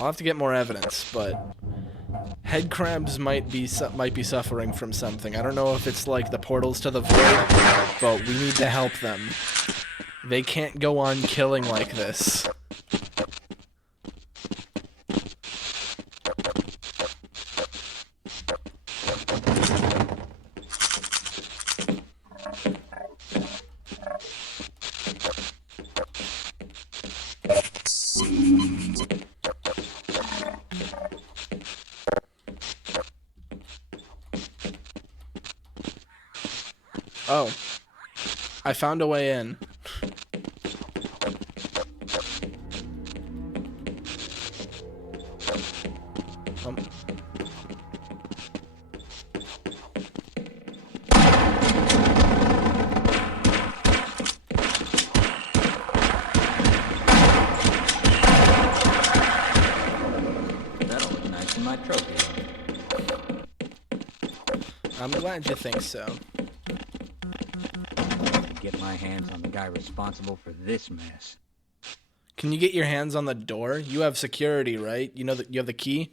I'll have to get more evidence, but head crabs might be suffering from something. I don't know if it's like the portals to the void, but we need to help them. They can't go on killing like this. Oh. I found a way in. That'll look nice in my trophy room. I'm glad you think so. Get my hands on the guy responsible for this mess. Can you get your hands on the door? You have security, right? You know that you have the key?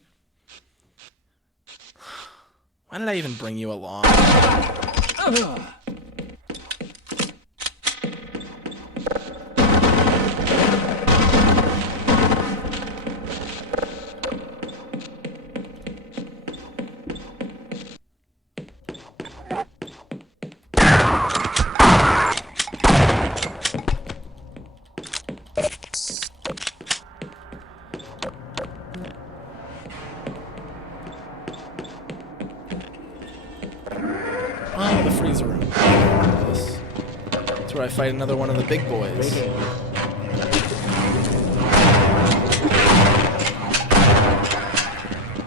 Why did I even bring you along? Oh, the freezer room. That's where I fight another one of the big boys.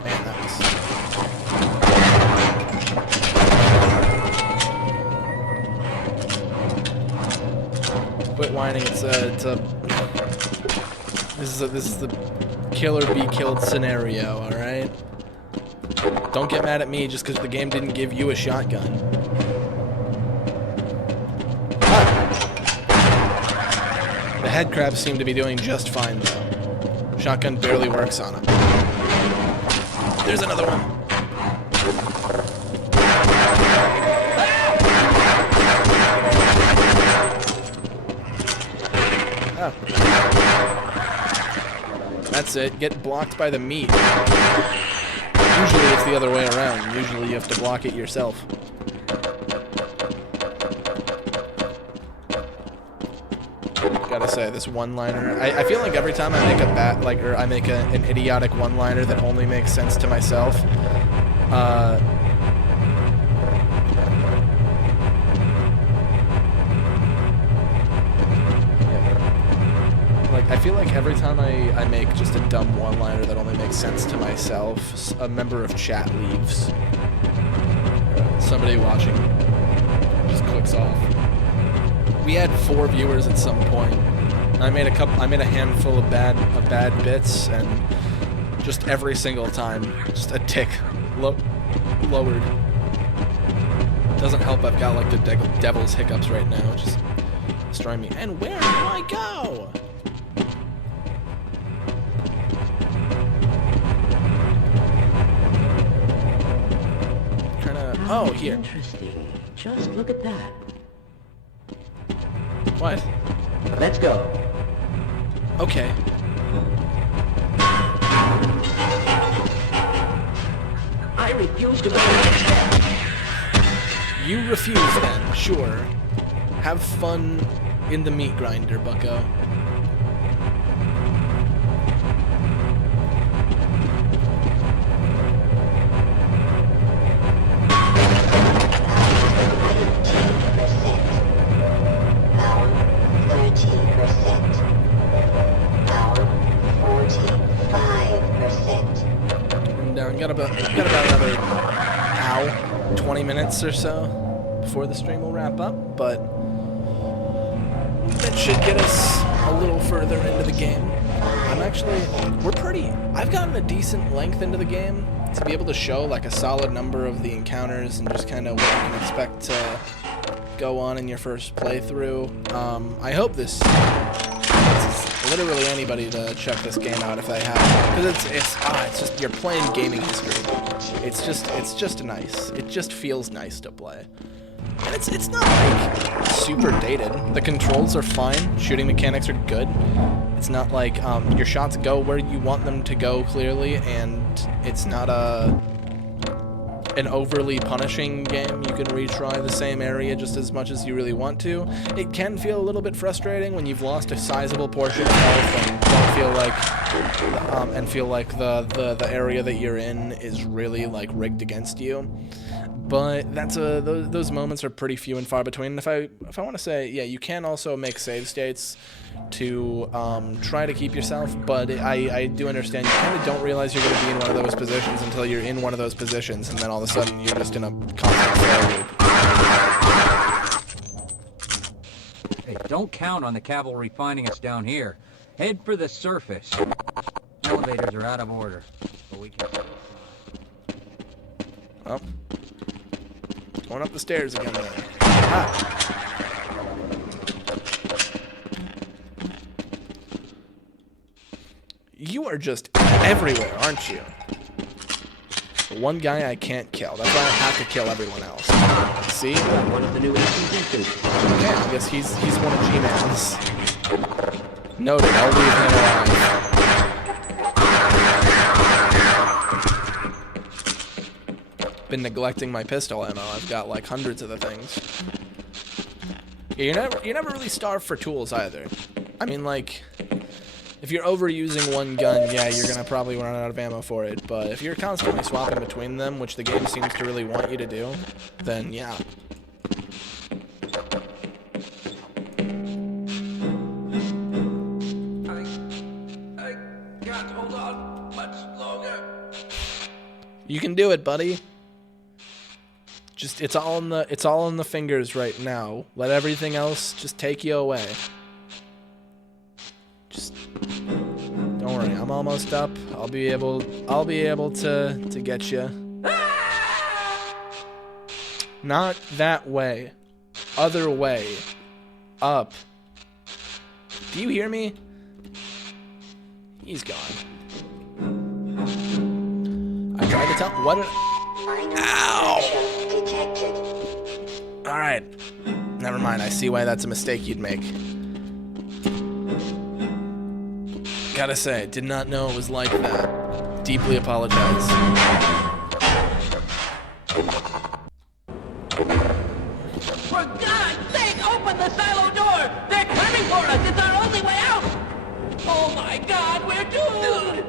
Man, that was... Quit whining. This is the kill or be killed scenario. All right. Don't get mad at me just because the game didn't give you a shotgun. The head crabs seem to be doing just fine, though. Shotgun barely works on them. There's another one. Oh. That's it. Get blocked by the meat. Usually it's the other way around. Usually you have to block it yourself. Gotta say, this one-liner, I feel like every time I make an idiotic one-liner that only makes sense to myself, I feel like every time I make just a dumb one-liner that only makes sense to myself, a member of chat leaves. Somebody watching just clicks off. We had 4 viewers at some point. I made a handful of bad bits, and just every single time, just a tick lowered. Doesn't help I've got like the devil's hiccups right now, just destroying me. And where do I go? Oh, here. Interesting. Just look at that. What? Let's go. Okay. I refuse to go next step. You refuse then, sure. Have fun in the meat grinder, bucko. Got about another 20 minutes or so before the stream will wrap up, but that should get us a little further into the game. I've gotten a decent length into the game to be able to show like a solid number of the encounters and just kind of what you can expect to go on in your first playthrough. I hope this literally anybody to check this game out if they haven't, because it's just you're playing gaming history. It's just nice. It just feels nice to play, and it's not like super dated. The controls are fine. Shooting mechanics are good. It's not like your shots go where you want them to go clearly, and it's not an overly punishing game. You can retry the same area just as much as you really want to. It can feel a little bit frustrating when you've lost a sizable portion of health and don't feel like the area that you're in is really like rigged against you. But that's those moments are pretty few and far between. And if I want to say, yeah, you can also make save states to try to keep yourself, but I do understand you kind of don't realize you're going to be in one of those positions until you're in one of those positions, and then all of a sudden you're just in a constant fail loop. Hey, don't count on the cavalry finding us down here. Head for the surface. Elevators are out of order, but we can... Oh. Going up the stairs again there. Ah. You are just everywhere, aren't you? The one guy I can't kill. That's why I have to kill everyone else. See? One of the new instances. Okay, I guess he's one of G-Man's. Noted, I'll leave him alive. Been neglecting my pistol ammo. I've got like hundreds of the things. Yeah, you're never really starved for tools either. I mean, like, if you're overusing one gun, yeah, you're gonna probably run out of ammo for it. But if you're constantly swapping between them, which the game seems to really want you to do, then yeah. I can't hold on much longer. You can do it, buddy. Just it's all in the fingers right now. Let everything else just take you away. Just don't worry, I'm almost up. I'll be able to get you. Not that way. Other way. Up. Do you hear me? He's gone. I tried to tell. What? Ow! Alright. Never mind. I see why that's a mistake you'd make. Gotta say, did not know it was like that. Deeply apologize. For God's sake, open the silo door! They're coming for us! It's our only way out! Oh my God, we're doomed!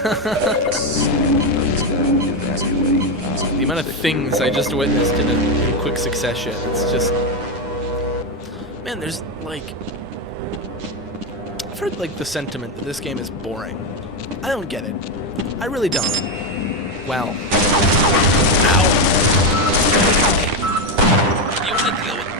The amount of things I just witnessed in quick succession, it's just... Man, there's, like... I've heard, like, the sentiment that this game is boring. I don't get it. I really don't. Well. Ow! You wanna deal with it?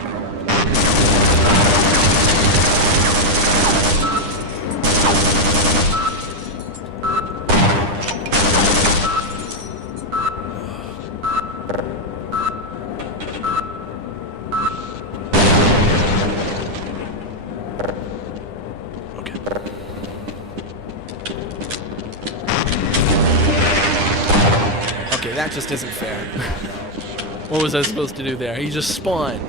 That just isn't fair. What was I supposed to do there? He just spawned.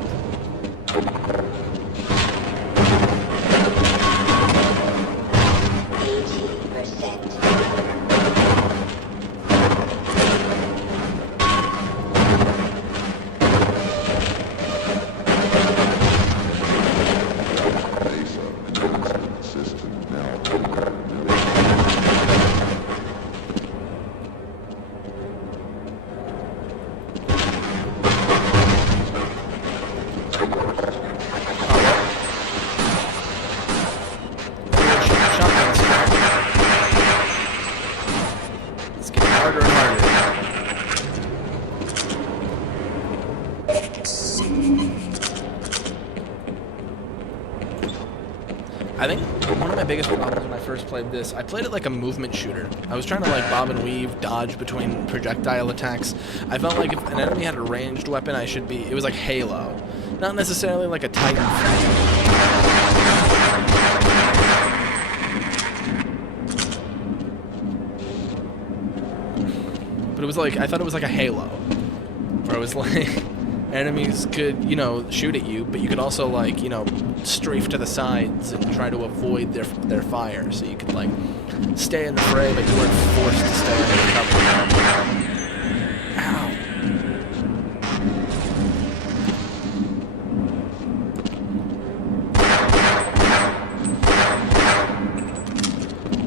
I think one of my biggest problems when I first played this, I played it like a movement shooter. I was trying to like bob and weave, dodge between projectile attacks. I felt like if an enemy had a ranged weapon, it was like Halo. Not necessarily like a Titan. But it was like, I thought it was like a Halo. Where it was like, enemies could, you know, shoot at you, but you could also like, you know, strafe to the sides and try to avoid their fire, so you could like stay in the fray, but you weren't forced to stay under cover. Ow.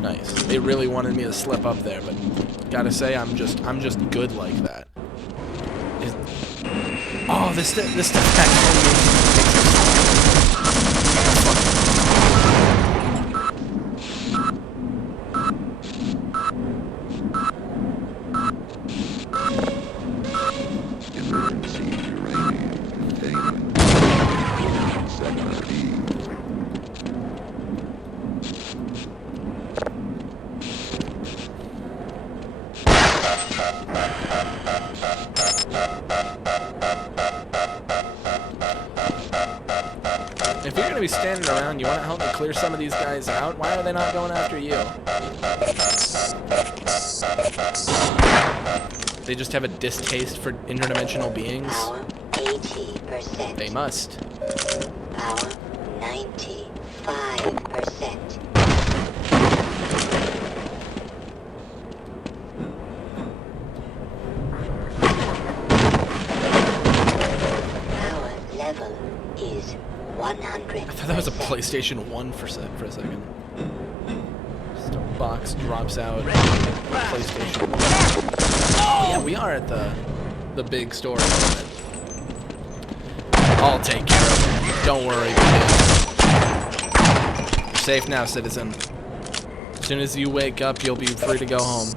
Nice. They really wanted me to slip up there, but gotta say I'm just good like that. Oh, this stuff actually If you're gonna be standing around, you wanna help me clear some of these guys out? Why are they not going after you? They just have a distaste for interdimensional beings? Power 80%. They must. Power 95%. Power level is 100%. I thought that was a PlayStation 1 for a second. Just a box drops out. PlayStation 1. Oh yeah, we are at the big store. I'll take care of it. Don't worry, kid. You're safe now, citizen. As soon as you wake up, you'll be free to go home.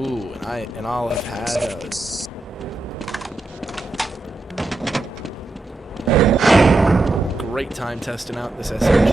Ooh, and I'll have had a great time testing out this SMG.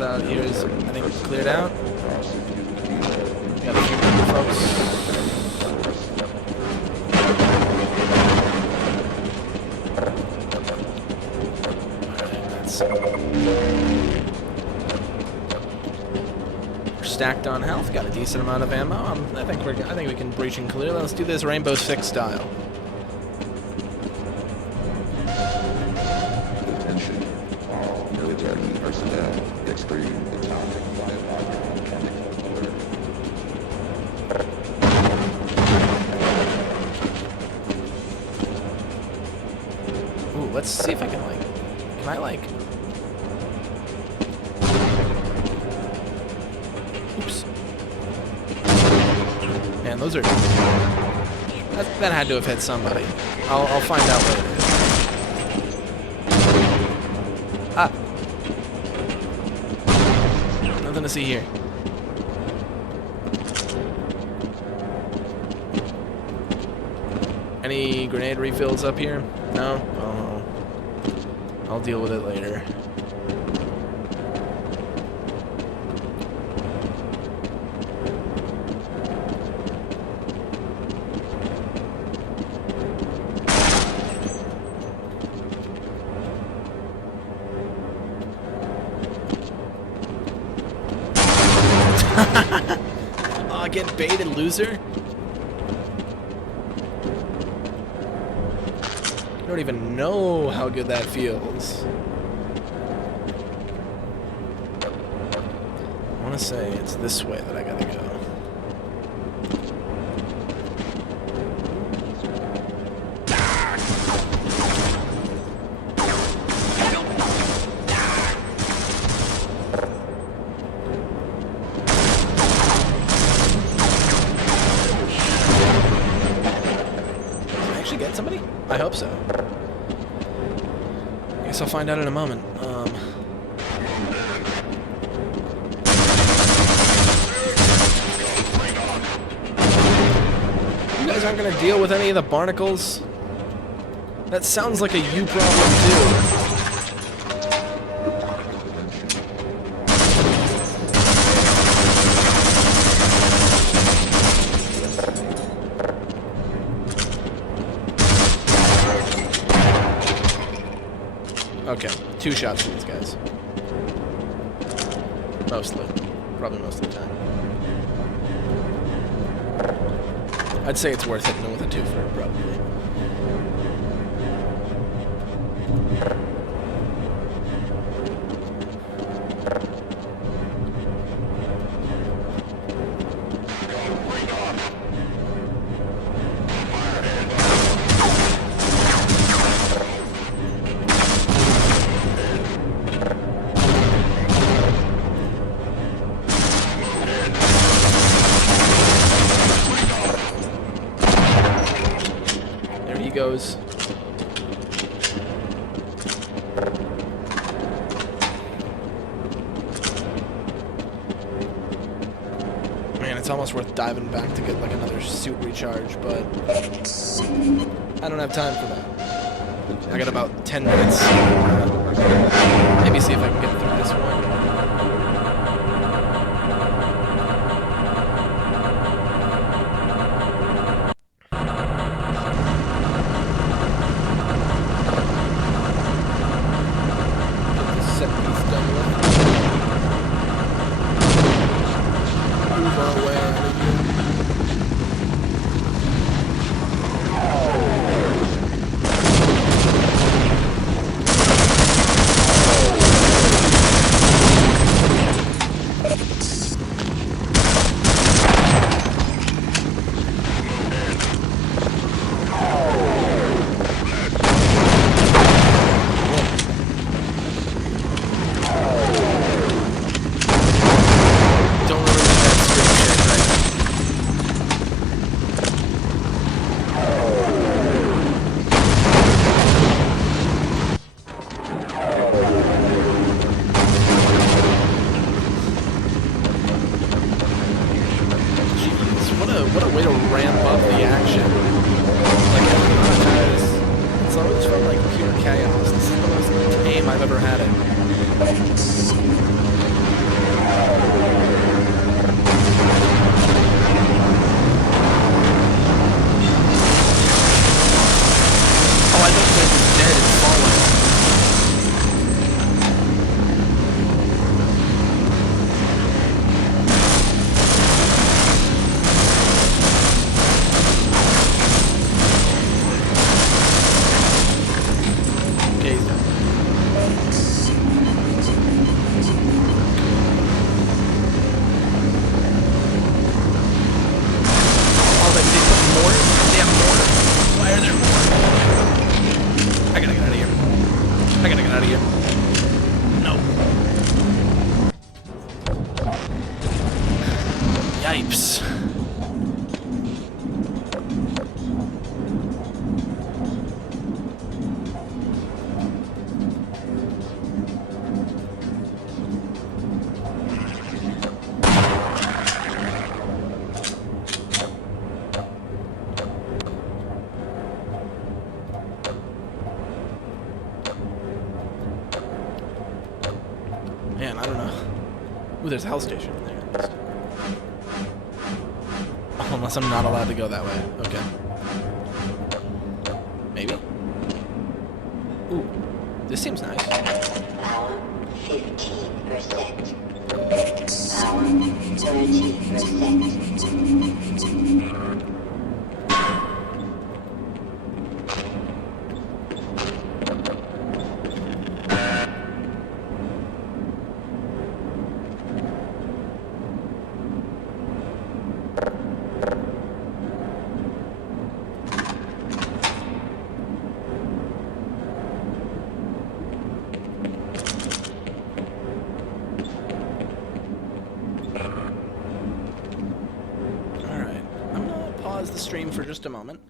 Out here is, I think, cleared out. Got a few people, folks. We're stacked on health. Got a decent amount of ammo. I think we can breach and clear. Let's do this Rainbow Six style. Attention, all military personnel, extreme atomic biological chemical alert. Ooh, let's see if I can oops. Man, those are, that had to have hit somebody. I'll find out later. Ah. Nothing to see here. Any grenade refills up here? No? Oh. I'll deal with it later. Oh, get baited, loser. I don't even know how good that feels. I want to say it's this way that I gotta go. Get somebody? I hope so. Guess I'll find out in a moment. You guys aren't gonna deal with any of the barnacles? That sounds like a you problem too. Okay, 2 shots for these guys. Mostly. Probably most of the time. I'd say it's worth hitting them with a 2-fer, probably. Goes. Man, it's almost worth diving back to get like another suit recharge, but I don't have time for that. I got about 10 minutes. Maybe see if I can get through this one. I don't know. Ooh, there's a health station in there. Oh, unless I'm not allowed to go that way. Okay. Maybe. Ooh, this seems nice. Power 15%. Power 30%. The stream for just a moment,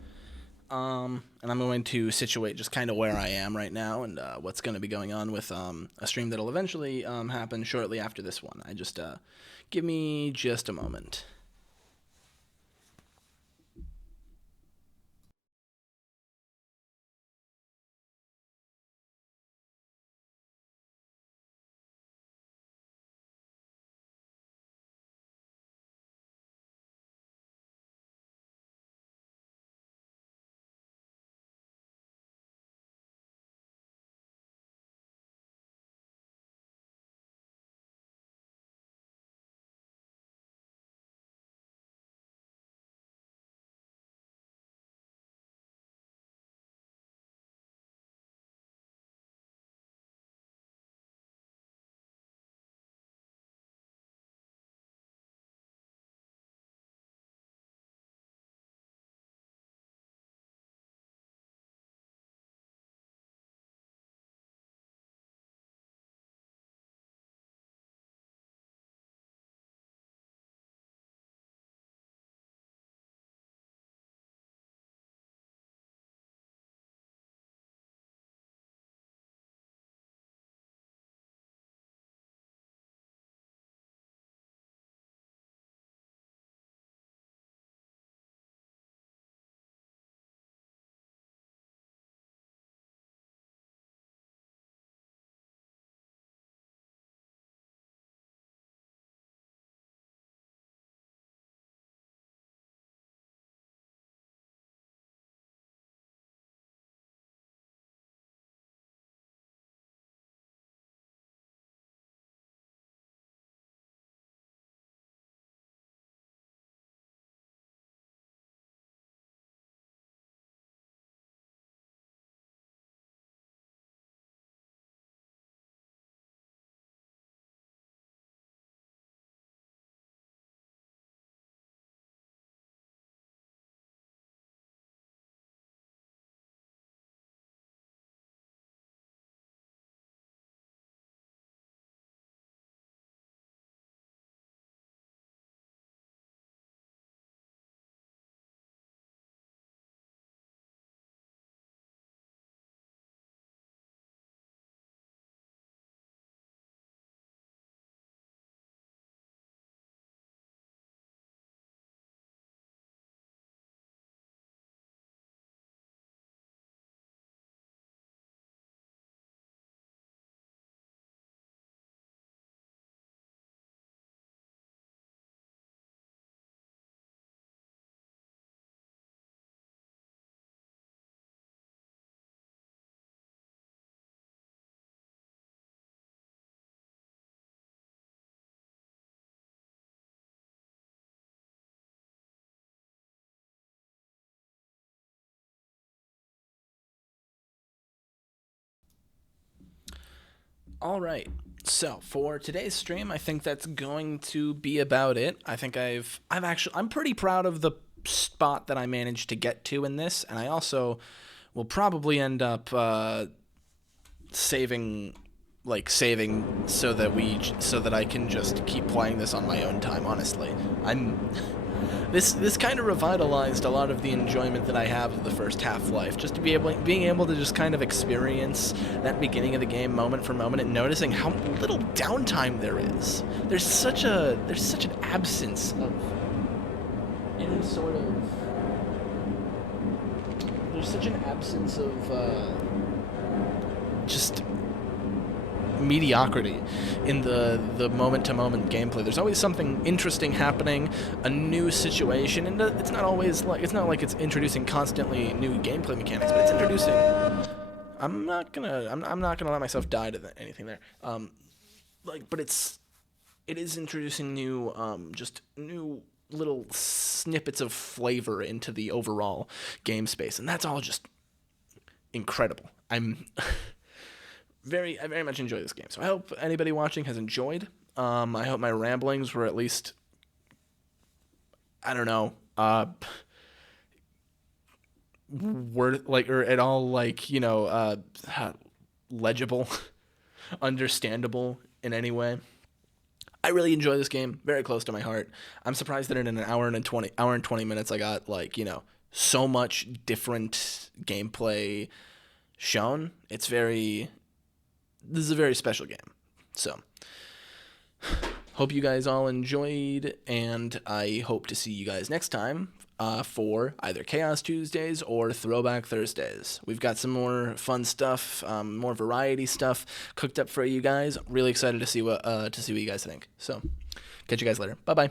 and I'm going to situate just kind of where I am right now and what's going to be going on with a stream that'll eventually happen shortly after this one. I just give me just a moment. All right. So for today's stream, I think that's going to be about it. I think I'm pretty proud of the spot that I managed to get to in this, and I also will probably end up saving so that I can just keep playing this on my own time. Honestly, This kind of revitalized a lot of the enjoyment that I have of the first Half-Life, just to being able to just kind of experience that beginning of the game moment for moment and noticing how little downtime there is. There's such an absence of any sort of just mediocrity in the moment-to-moment gameplay. There's always something interesting happening, a new situation, and it's not like it's introducing constantly new gameplay mechanics, but it's introducing. I'm not gonna let myself die to anything there. But it is introducing new, just new little snippets of flavor into the overall game space, and that's all just incredible. I very much enjoy this game, so I hope anybody watching has enjoyed. I hope my ramblings were at least, I don't know, or at all legible, understandable in any way. I really enjoy this game, very close to my heart. I'm surprised that in an hour and 20 minutes I got so much different gameplay shown. This is a very special game. So, hope you guys all enjoyed, and I hope to see you guys next time for either Chaos Tuesdays or Throwback Thursdays. We've got some more fun stuff, more variety stuff cooked up for you guys. Really excited to see what you guys think. So, catch you guys later. Bye-bye.